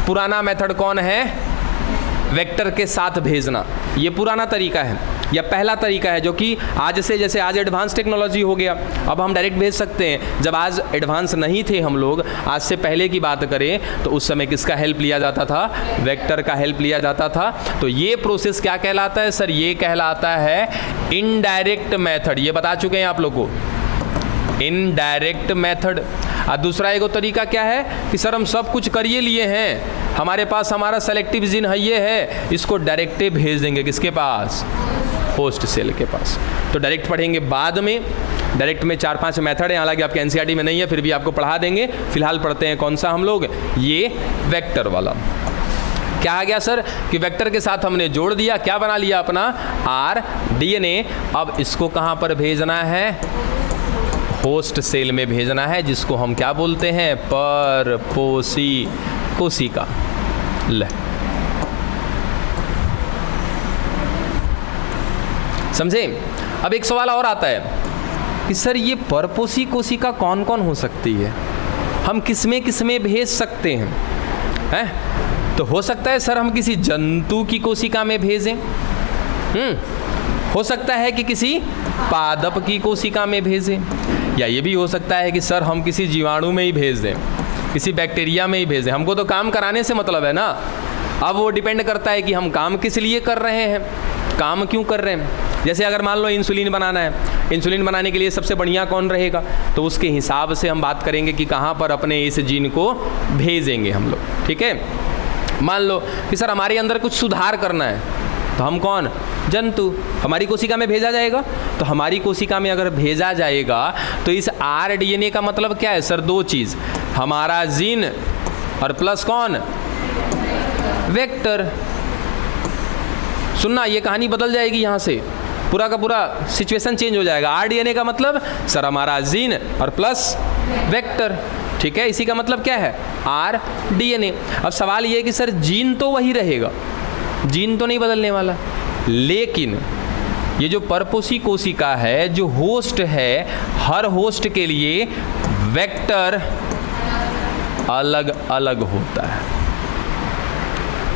पुराना मेथड कौन है, वेक्टर के साथ भेजना, ये पुराना तरीका है या पहला तरीका है, जो कि आज से, जैसे आज एडवांस टेक्नोलॉजी हो गया, अब हम डायरेक्ट भेज सकते हैं। जब आज एडवांस नहीं थे हम लोग, आज से पहले की बात करें तो उस समय किसका हेल्प लिया जाता था, वेक्टर का हेल्प लिया जाता था। तो ये प्रोसेस क्या कहलाता है सर, ये कहलाता है इनडायरेक्ट मेथड। ये बता चुके हैं आप लोग को, इनडायरेक्ट मेथड। और दूसरा एक तरीका क्या है कि सर हम सब कुछ करिए लिए हैं, हमारे पास हमारा सेलेक्टिव जीन है, ये है, इसको डायरेक्ट भेज देंगे किसके पास, होस्ट सेल के पास। तो डायरेक्ट पढ़ेंगे बाद में, डायरेक्ट में 4-5 मेथड है, हालांकि आपके एनसीईआरटी में नहीं है, फिर भी आपको पढ़ा देंगे। फिलहाल पढ़ते हैं कौन सा हम लोग, ये वेक्टर वाला। क्या आ गया सर कि वेक्टर के साथ हमने जोड़ दिया, क्या बना लिया अपना आर डीएनए। अब इसको कहाँ पर भेजना है, होस्ट सेल में भेजना है, जिसको हम क्या बोलते हैं, परपोसी कोशिका। ले समझे। अब एक सवाल और आता है कि सर ये परपोसी कोशिका कौन कौन हो सकती है, हम किसमें किसमें भेज सकते हैं, तो हो सकता है सर हम किसी जंतु की कोशिका में भेजें, हो सकता है कि किसी पादप की कोशिका में भेजें, या ये भी हो सकता है कि सर हम किसी जीवाणु में ही भेज दें, किसी बैक्टीरिया में ही भेज दें। हमको तो काम कराने से मतलब है ना। अब वो डिपेंड करता है कि हम काम किस लिए कर रहे हैं, काम क्यों कर रहे हैं। जैसे अगर मान लो इंसुलिन बनाना है, इंसुलिन बनाने के लिए सबसे बढ़िया कौन रहेगा, तो उसके हिसाब से हम बात करेंगे कि कहाँ पर अपने इस जीन को भेजेंगे हम लोग। ठीक है, मान लो कि सर हमारे अंदर कुछ सुधार करना है, तो हम कौन, जंतु, हमारी कोशिका में भेजा जाएगा। तो हमारी कोशिका में अगर भेजा जाएगा तो इस RDNA का मतलब क्या है सर, दो चीज़, हमारा जीन और प्लस कौन, वेक्टर। सुनना, ये कहानी बदल जाएगी, यहाँ से पूरा का पूरा सिचुएशन चेंज हो जाएगा। RDNA का मतलब सर हमारा जीन और प्लस वेक्टर। ठीक है, इसी का मतलब क्या है, RDNA। अब सवाल ये है कि सर जीन तो वही रहेगा, जीन तो नहीं बदलने वाला, लेकिन ये जो परपोषी कोशिका है, जो होस्ट है, हर होस्ट के लिए वेक्टर अलग अलग होता है।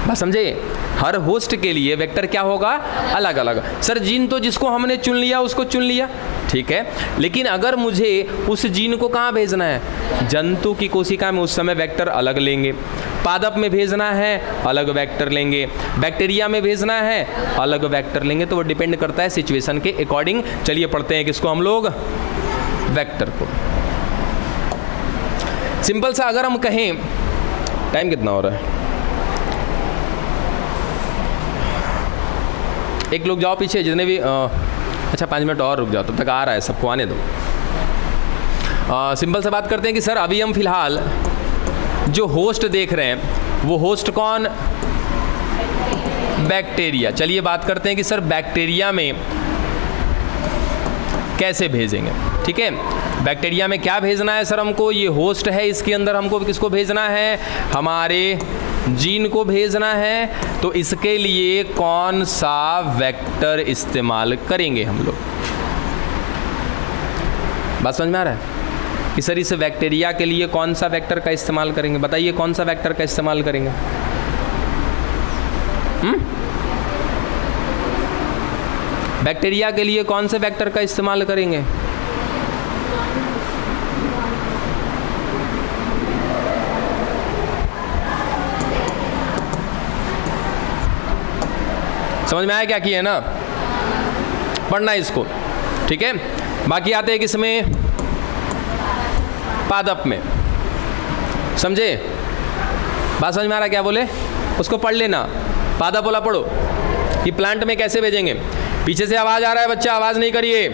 बात समझे, हर होस्ट के लिए वेक्टर क्या होगा, अलग अलग। सर जीन तो जिसको हमने चुन लिया उसको चुन लिया, ठीक है, लेकिन अगर मुझे उस जीन को कहाँ भेजना है, जंतु की कोशिका में, उस समय वेक्टर अलग लेंगे। पादप में भेजना है, अलग वेक्टर लेंगे। बैक्टीरिया में भेजना है, अलग वेक्टर लेंगे। तो वो डिपेंड करता है सिचुएशन के अकॉर्डिंग। चलिए पढ़ते हैं किसको हम लोग, वेक्टर को। सिंपल सा अगर हम कहें, टाइम कितना हो रहा है, एक लोग जाओ पीछे, जितने भी अच्छा 5 मिनट और रुक जाओ, तब तक आ रहा है, सबको आने दो। सिंपल से बात करते हैं कि सर अभी हम फिलहाल जो होस्ट देख रहे हैं वो होस्ट कौन, बैक्टीरिया। चलिए बात करते हैं कि सर बैक्टीरिया में कैसे भेजेंगे। ठीक है, बैक्टीरिया में क्या भेजना है सर हमको, ये होस्ट है, इसके अंदर हमको किसको भेजना है, हमारे जीन को भेजना है। तो इसके लिए कौन सा वेक्टर इस्तेमाल करेंगे हम लोग, बात समझ में आ रहा है कि सर इस बैक्टीरिया के लिए कौन सा वेक्टर का इस्तेमाल करेंगे, बताइए कौन सा वेक्टर का इस्तेमाल करेंगे। बैक्टीरिया के लिए कौन से वेक्टर का इस्तेमाल करेंगे, समझ में आया क्या किया है ना, पढ़ना इसको। ठीक है, बाकी आते हैं किसमें, पादप में। समझे, बात समझ में आ रहा क्या बोले, उसको पढ़ लेना। पादप वाला पढ़ो कि प्लांट में कैसे भेजेंगे। पीछे से आवाज आ रहा है बच्चा, आवाज नहीं करिए,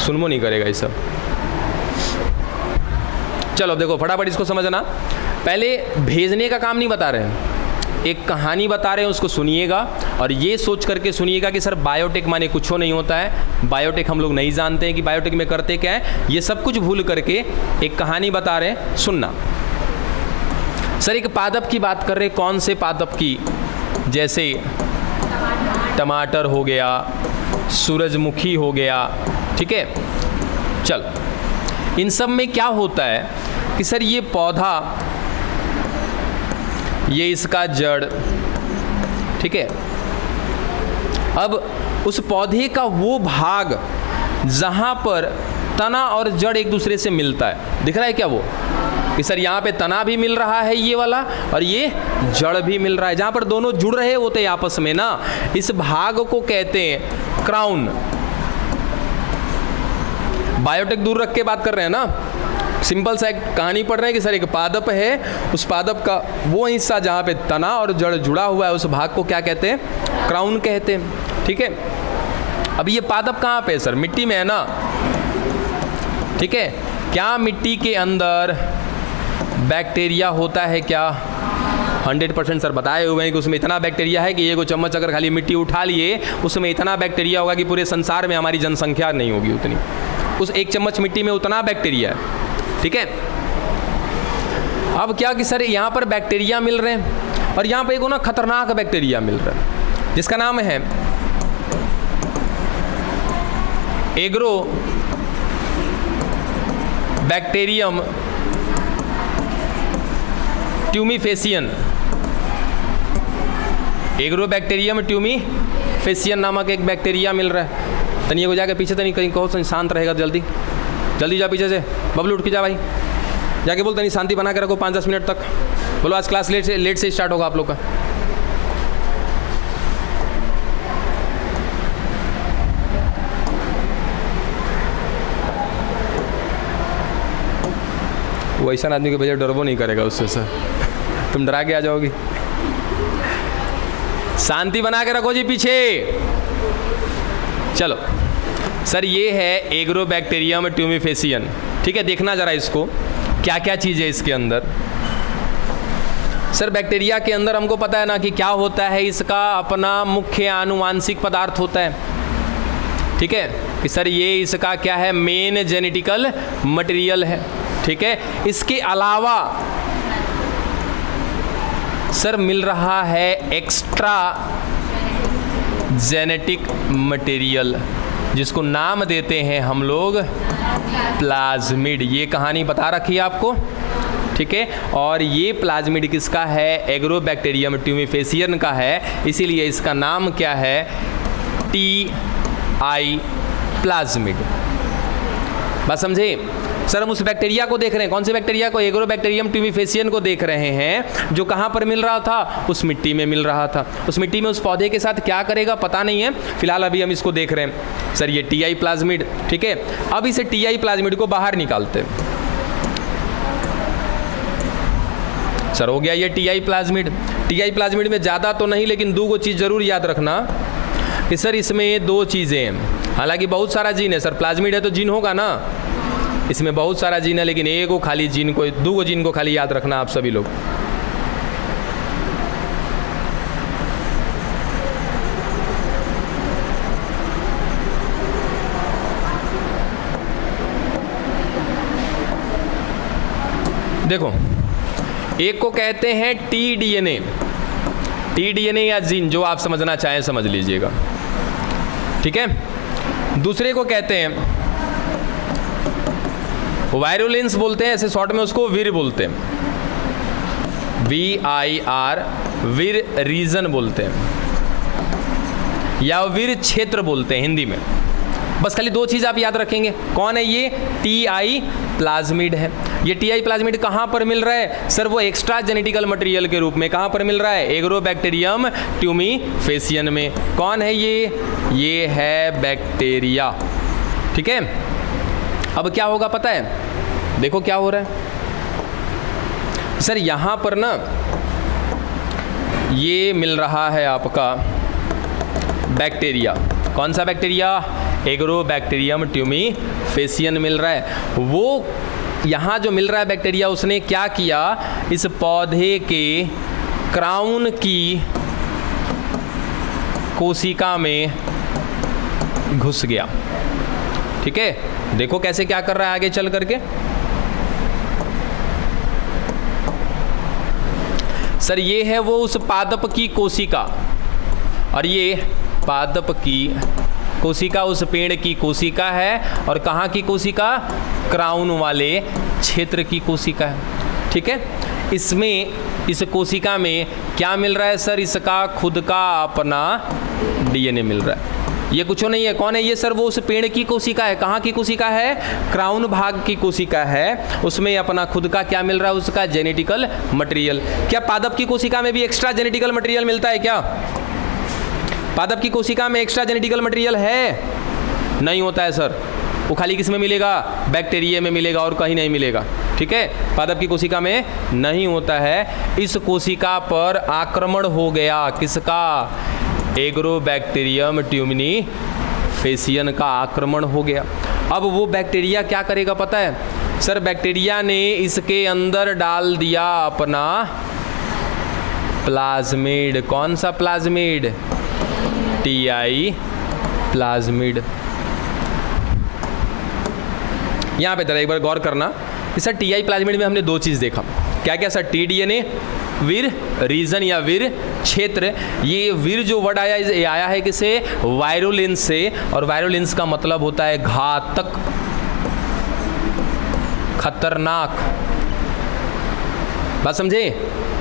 सुनमो नहीं करेगा ये सब। चलो देखो फटाफट इसको समझना। पहले भेजने का काम नहीं बता रहे हैं, एक कहानी बता रहे हैं, उसको सुनिएगा और ये सोच करके सुनिएगा कि सर बायोटेक माने कुछ नहीं होता है, बायोटेक हम लोग नहीं जानते हैं कि बायोटेक में करते क्या है, ये सब कुछ भूल करके एक कहानी बता रहे हैं, सुनना। सर एक पादप की बात कर रहे, कौन से पादप की, जैसे टमाटर हो गया, सूरजमुखी हो गया। ठीक है, चल इन सब में क्या होता है कि सर ये पौधा, ये इसका जड़, ठीक है, अब उस पौधे का वो भाग जहाँ पर तना और जड़ एक दूसरे से मिलता है, दिख रहा है क्या वो, कि सर यहाँ पे तना भी मिल रहा है ये वाला और ये जड़ भी मिल रहा है, जहाँ पर दोनों जुड़ रहे होते हैं आपस में ना, इस भाग को कहते हैं क्राउन। बायोटेक दूर रख के बात कर रहे हैं ना, सिंपल सा एक कहानी पढ़ रहे हैं कि सर एक पादप है, उस पादप का वो हिस्सा जहाँ पे तना और जड़ जुड़ा हुआ है, उस भाग को क्या कहते हैं, क्राउन कहते हैं। ठीक है, अब ये पादप कहाँ पे है सर, मिट्टी में है ना। ठीक है, क्या मिट्टी के अंदर बैक्टीरिया होता है क्या, 100% सर बताए हुए हैं कि उसमें इतना बैक्टीरिया है कि ये को चम्मच अगर खाली मिट्टी उठा लिए उसमें इतना बैक्टीरिया होगा कि पूरे संसार में हमारी जनसंख्या नहीं होगी उतनी, उस एक चम्मच मिट्टी में उतना बैक्टीरिया है। ठीक है, अब क्या कि सर यहाँ पर बैक्टीरिया मिल रहे हैं और यहाँ पर एक ना खतरनाक बैक्टीरिया मिल रहा है जिसका नाम है एग्रो बैक्टीरियम ट्यूमिफेसियन। एग्रोबैक्टीरियम ट्यूमीफेसियन नामक एक बैक्टीरिया मिल रहा है। तनिए को जाके पीछे तनी कहीं कहो, शांत रहेगा, जल्दी जल्दी जा पीछे से, बबलू उठ के जा भाई, जाके बोल तनी शांति बना के रखो 5-10 मिनट तक। बोलो आज क्लास लेट से स्टार्ट होगा आप लोग का। वैसा आदमी के भैया डरबो नहीं करेगा उससे सर, तुम डरा के आ जाओगी। शांति बना के रखो जी पीछे। चलो सर, ये है एग्रोबैक्टीरियम ट्यूमीफेसियन। ठीक है, देखना जरा इसको क्या क्या चीज़ है इसके अंदर। सर बैक्टीरिया के अंदर हमको पता है ना कि क्या होता है, इसका अपना मुख्य आनुवांशिक पदार्थ होता है। ठीक है कि सर ये इसका क्या है, मेन जेनेटिकल मटेरियल है। ठीक है, इसके अलावा सर मिल रहा है एक्स्ट्रा जेनेटिक मटेरियल, जिसको नाम देते हैं हम लोग प्लाज्मिड। ये कहानी बता रखी है आपको। ठीक है, और ये प्लाज्मिड किसका है, एग्रोबैक्टीरियम ट्यूमीफेसियन का है, इसीलिए इसका नाम क्या है, TI प्लाज्मिड। बात समझे सर? हम उस बैक्टीरिया को देख रहे हैं, कौन से बैक्टीरिया को, एग्रोबैक्टीरियम ट्यूमीफेसियन को देख रहे हैं, जो कहाँ पर मिल रहा था, उस मिट्टी में मिल रहा था। उस मिट्टी में उस पौधे के साथ क्या करेगा पता नहीं है, फिलहाल अभी हम इसको देख रहे हैं। सर ये TI प्लाज्मिड। ठीक है, अब इसे TI प्लाज्मिड को बाहर निकालते हैं। सर हो गया ये TI प्लाज्मिड। TI प्लाज्मिड में ज़्यादा तो नहीं, लेकिन 2 चीज़ जरूर याद रखना कि सर इसमें 2 चीज़ें हैं। हालांकि बहुत सारा जीन है सर, प्लाज्मिड है तो जीन होगा ना, इसमें बहुत सारा जीन है, लेकिन एक को खाली जीन को, 2 जीन को खाली याद रखना आप सभी लोग। देखो, एक को कहते हैं tDNA, tDNA या जीन, जो आप समझना चाहें समझ लीजिएगा। ठीक है, दूसरे को कहते हैं वायरुलेंस बोलते हैं, ऐसे शॉर्ट में उसको विर बोलते हैं, VIR, विर रीजन बोलते हैं, या विर क्षेत्र बोलते हैं हिंदी में। बस खाली 2 चीज़ आप याद रखेंगे। कौन है ये, TI प्लाज्मिड है। ये TI प्लाज्मिड कहाँ पर मिल रहा है सर, वो एक्स्ट्रा जेनेटिकल मटेरियल के रूप में कहाँ पर मिल रहा है, एग्रोबैक्टीरियम ट्यूमीफेसियन में। कौन है ये है बैक्टीरिया। ठीक है, अब क्या होगा पता है, देखो क्या हो रहा है सर, यहाँ पर ना ये मिल रहा है आपका बैक्टीरिया। कौन सा बैक्टीरिया, एग्रोबैक्टीरियम ट्यूमीफेसियन मिल रहा है। वो यहाँ जो मिल रहा है बैक्टीरिया, उसने क्या किया, इस पौधे के क्राउन की कोशिका में घुस गया। ठीक है, देखो कैसे क्या कर रहा है आगे चल करके। सर ये है वो उस पादप की कोशिका, और ये पादप की कोशिका उस पेड़ की कोशिका है, और कहाँ की कोशिका, क्राउन वाले क्षेत्र की कोशिका है। ठीक है, इसमें इस कोशिका में क्या मिल रहा है सर, इसका खुद का अपना DNA मिल रहा है। ये कुछ नहीं है, कौन है ये सर, वो उस पेड़ की कोशिका है। कहाँ की कोशिका है, क्राउन भाग की कोशिका है, उसमें अपना खुद का क्या मिल रहा है, उसका जेनेटिकल मटेरियल। क्या पादप की कोशिका में भी एक्स्ट्रा जेनेटिकल मटेरियल मिलता है क्या, पादप की कोशिका में एक्स्ट्रा जेनेटिकल मटेरियल है? नहीं होता है सर, वो खाली किस में मिलेगा, बैक्टीरिया में मिलेगा और कहीं नहीं मिलेगा। ठीक है, पादप की कोशिका में नहीं होता है। इस कोशिका पर आक्रमण हो गया, किसका, एग्रोबैक्टीरियम ट्यूमीफेसियन का आक्रमण हो गया। अब वो बैक्टीरिया क्या करेगा पता है सर, बैक्टीरिया ने इसके अंदर डाल दिया अपना प्लाज्मिड। कौन सा प्लाज्मिड, TI प्लाज्मिड। यहाँ पे जरा एक बार गौर करना, सर TI प्लाज्मिड में हमने 2 चीज़ देखा, क्या क्या सर, tDNA, विर रीजन या विर क्षेत्र। ये विर जो वर्ड आया, ये आया है किसे, वायरुलेंस से, और वायरुलेंस का मतलब होता है घातक, खतरनाक। बात समझे,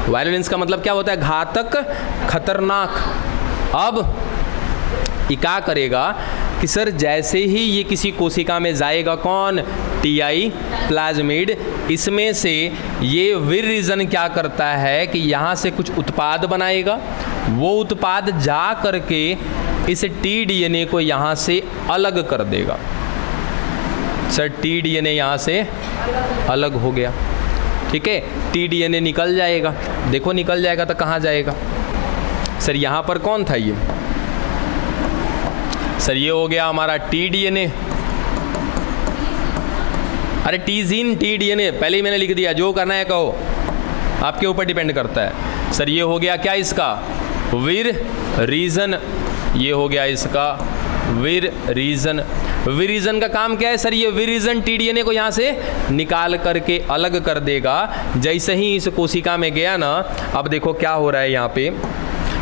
वायरुलेंस का मतलब क्या होता है? घातक, खतरनाक। अब ये क्या करेगा कि सर जैसे ही ये किसी कोशिका में जाएगा, कौन? टीआई प्लाज्मिड, इसमें से ये विररीजन क्या करता है कि यहाँ से कुछ उत्पाद बनाएगा। वो उत्पाद जा करके इस टीडीएनए को यहाँ से अलग कर देगा। सर टीडीएनए यहाँ से अलग हो गया, ठीक है। टीडीएनए निकल जाएगा, देखो निकल जाएगा तो कहाँ जाएगा? सर यहाँ पर कौन था ये? सर ये हो गया हमारा टीडीएनए। अरे टीजीन टीडीएनए पहले ही मैंने लिख दिया, जो करना है कहो, आपके ऊपर डिपेंड करता है। सर ये हो गया क्या इसका? विर रीजन। ये हो गया इसका विर रीजन। विरीजन का काम क्या है सर? ये विरीजन टीडीएनए को यहाँ से निकाल करके अलग कर देगा। जैसे ही इस कोशिका में गया ना, अब देखो क्या हो रहा है यहाँ पे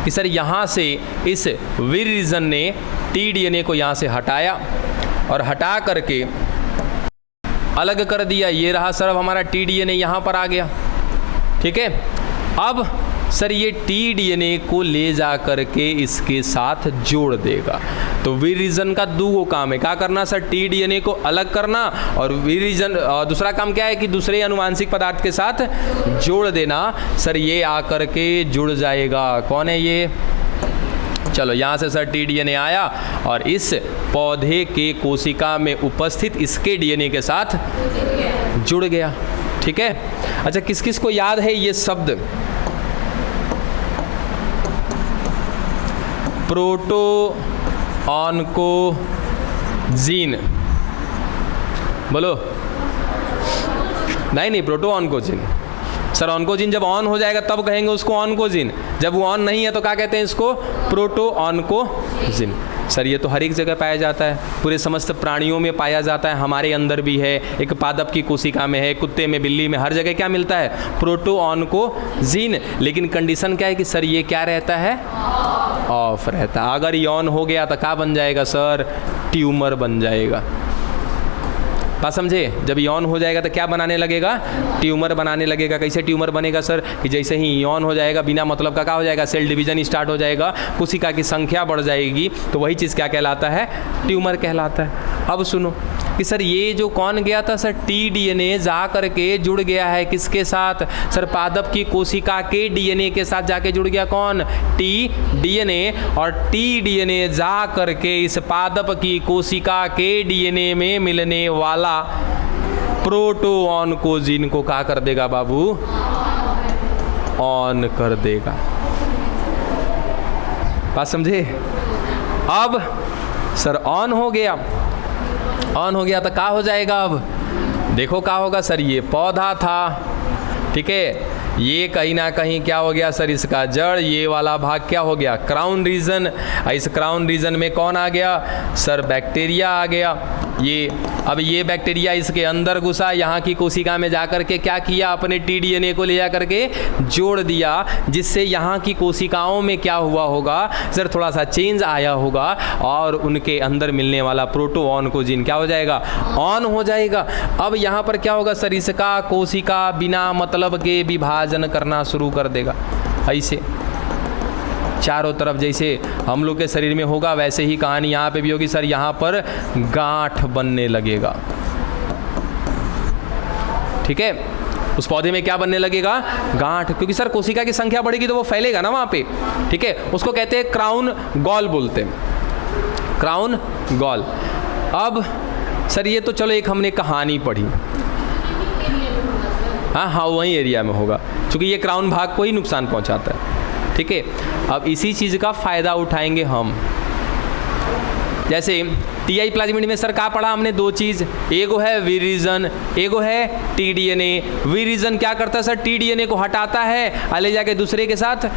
कि सर यहाँ से इस विरीजन ने टीडीएनए को यहाँ से हटाया और हटा करके अलग कर दिया। ये रहा सर, अब हमारा टीडीएनए यहाँ पर आ गया, ठीक है। अब सर ये टीडीएनए को ले जा करके इसके साथ जोड़ देगा। तो विरीजन का दो काम है, क्या करना सर? टीडीएनए को अलग करना, और विरीजन दूसरा काम क्या है कि दूसरे अनुवांशिक पदार्थ के साथ जोड़ देना। सर ये आकर के जुड़ जाएगा। कौन है ये? चलो यहाँ से सर टीडीएनए आया और इस पौधे के कोशिका में उपस्थित इसके डीएनए के साथ जुड़ गया, ठीक है। अच्छा, किस किस को याद है ये शब्द? प्रोटो ऑन्कोजीन, बोलो। नहीं, प्रोटो ऑन्कोजीन। सर ऑन्कोजीन जब ऑन हो जाएगा तब कहेंगे उसको ऑन्कोजीन, जब वो ऑन नहीं है तो क्या कहते हैं इसको? Proto oncogene. सर ये तो हर एक जगह पाया जाता है, पूरे समस्त प्राणियों में पाया जाता है, हमारे अंदर भी है, एक पादप की कोशिका में है, कुत्ते में, बिल्ली में, हर जगह क्या मिलता है? Proto oncogene. लेकिन कंडीशन क्या है कि सर ये क्या रहता है? ऑफ रहता है। अगर ये ऑन हो गया तो क्या बन जाएगा सर? ट्यूमर बन जाएगा। बात समझे? जब ये ऑन हो जाएगा तो क्या बनाने लगेगा? ट्यूमर बनाने लगेगा। कैसे ट्यूमर बनेगा सर? कि जैसे ही ये ऑन हो जाएगा, बिना मतलब का क्या हो जाएगा? सेल डिवीजन स्टार्ट हो जाएगा, कोशिका की संख्या बढ़ जाएगी, तो वही चीज़ क्या कहलाता है? ट्यूमर कहलाता है। अब सुनो कि सर ये जो कौन गया था सर? टीडीएनए जा करके जुड़ गया है किसके साथ? सर पादप की कोशिका के डीएनए के साथ जाके जुड़ गया। कौन? टीडीएनए। और टीडीएनए जा करके इस पादप की कोशिका के डीएनए में मिलने वाला प्रोटो ऑन्कोजीन को क्या कर देगा बाबू? ऑन कर देगा। बात समझे? अब सर ऑन हो गया, ऑन हो गया तो क्या हो जाएगा? अब देखो क्या होगा सर? ये पौधा था, ठीक है, ये कहीं ना कहीं क्या हो गया सर? इसका जड़, ये वाला भाग क्या हो गया? Crown region. इस क्राउन रीजन में कौन आ गया सर? बैक्टीरिया आ गया। अब ये बैक्टीरिया इसके अंदर घुसा, यहाँ की कोशिका में जाकर के क्या किया? अपने टीडीएनए को ले जा करके जोड़ दिया, जिससे यहाँ की कोशिकाओं में क्या हुआ होगा सर? थोड़ा सा चेंज आया होगा और उनके अंदर मिलने वाला प्रोटो ऑन्कोजीन क्या हो जाएगा? ऑन हो जाएगा। अब यहाँ पर क्या होगा सर? इसका कोशिका बिना मतलब के विभाजन करना शुरू कर देगा। ऐसे चारों तरफ जैसे हम लोग के शरीर में होगा, वैसे ही कहानी यहाँ पे भी होगी सर। यहाँ पर गांठ बनने लगेगा, ठीक है। उस पौधे में क्या बनने लगेगा? गांठ, क्योंकि सर कोशिका की संख्या बढ़ेगी तो वो फैलेगा ना वहाँ पे, ठीक है। उसको कहते हैं क्राउन गॉल बोलते हैं, क्राउन गॉल। अब सर ये तो चलो एक हमने कहानी पढ़ी, हाँ वही एरिया में होगा, क्योंकि ये क्राउन भाग को ही नुकसान पहुँचाता है, ठीक है। अब इसी चीज़ का फ़ायदा उठाएंगे हम। जैसे टीआई प्लाज्मिड में सर क्या पढ़ा हमने? दो चीज़, एगो है विरीजन, एगो है टीडीएनए। विरीजन क्या करता है सर? टीडीएनए को हटाता है और ले जाके दूसरे के साथ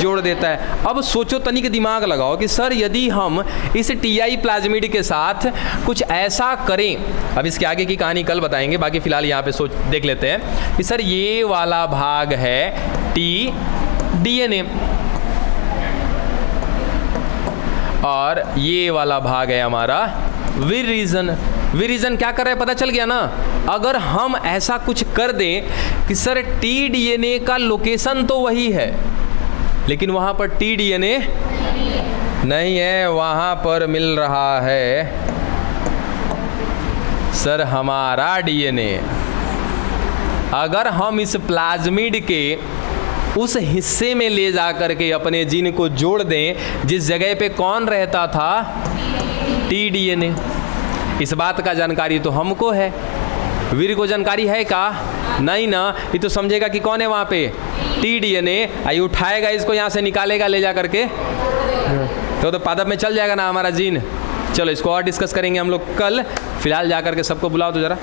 जोड़ देता है। अब सोचो, तनिक दिमाग लगाओ कि सर यदि हम इस टीआई प्लाज्मिड के साथ कुछ ऐसा करें, अब इसके आगे की कहानी कल बताएंगे, बाकी फिलहाल यहाँ पे सोच देख लेते हैं कि सर ये वाला भाग है टीडीएनए और ये वाला भाग है हमारा विरीजन, रीज़न क्या कर रहे हैं पता चल गया ना। अगर हम ऐसा कुछ कर दें कि सर टी-डीएनए का लोकेशन तो वही है लेकिन वहाँ पर टी-डीएनए नहीं है, वहाँ पर मिल रहा है सर हमारा डीएनए। अगर हम इस प्लाज्मिड के उस हिस्से में ले जा करके अपने जीन को जोड़ दें जिस जगह पे कौन रहता था, टी-डीएनए। इस बात का जानकारी तो हमको है, वीर को जानकारी है का नहीं ना। ये तो समझेगा कि कौन है वहाँ पे, टी-डीएनए। आई उठाएगा इसको यहाँ से निकालेगा ले जा करके तो पादप में चल जाएगा ना हमारा जीन। चलो इसको और डिस्कस करेंगे हम लोग कल। फिलहाल जा करके सबको बुलाओ तो जरा।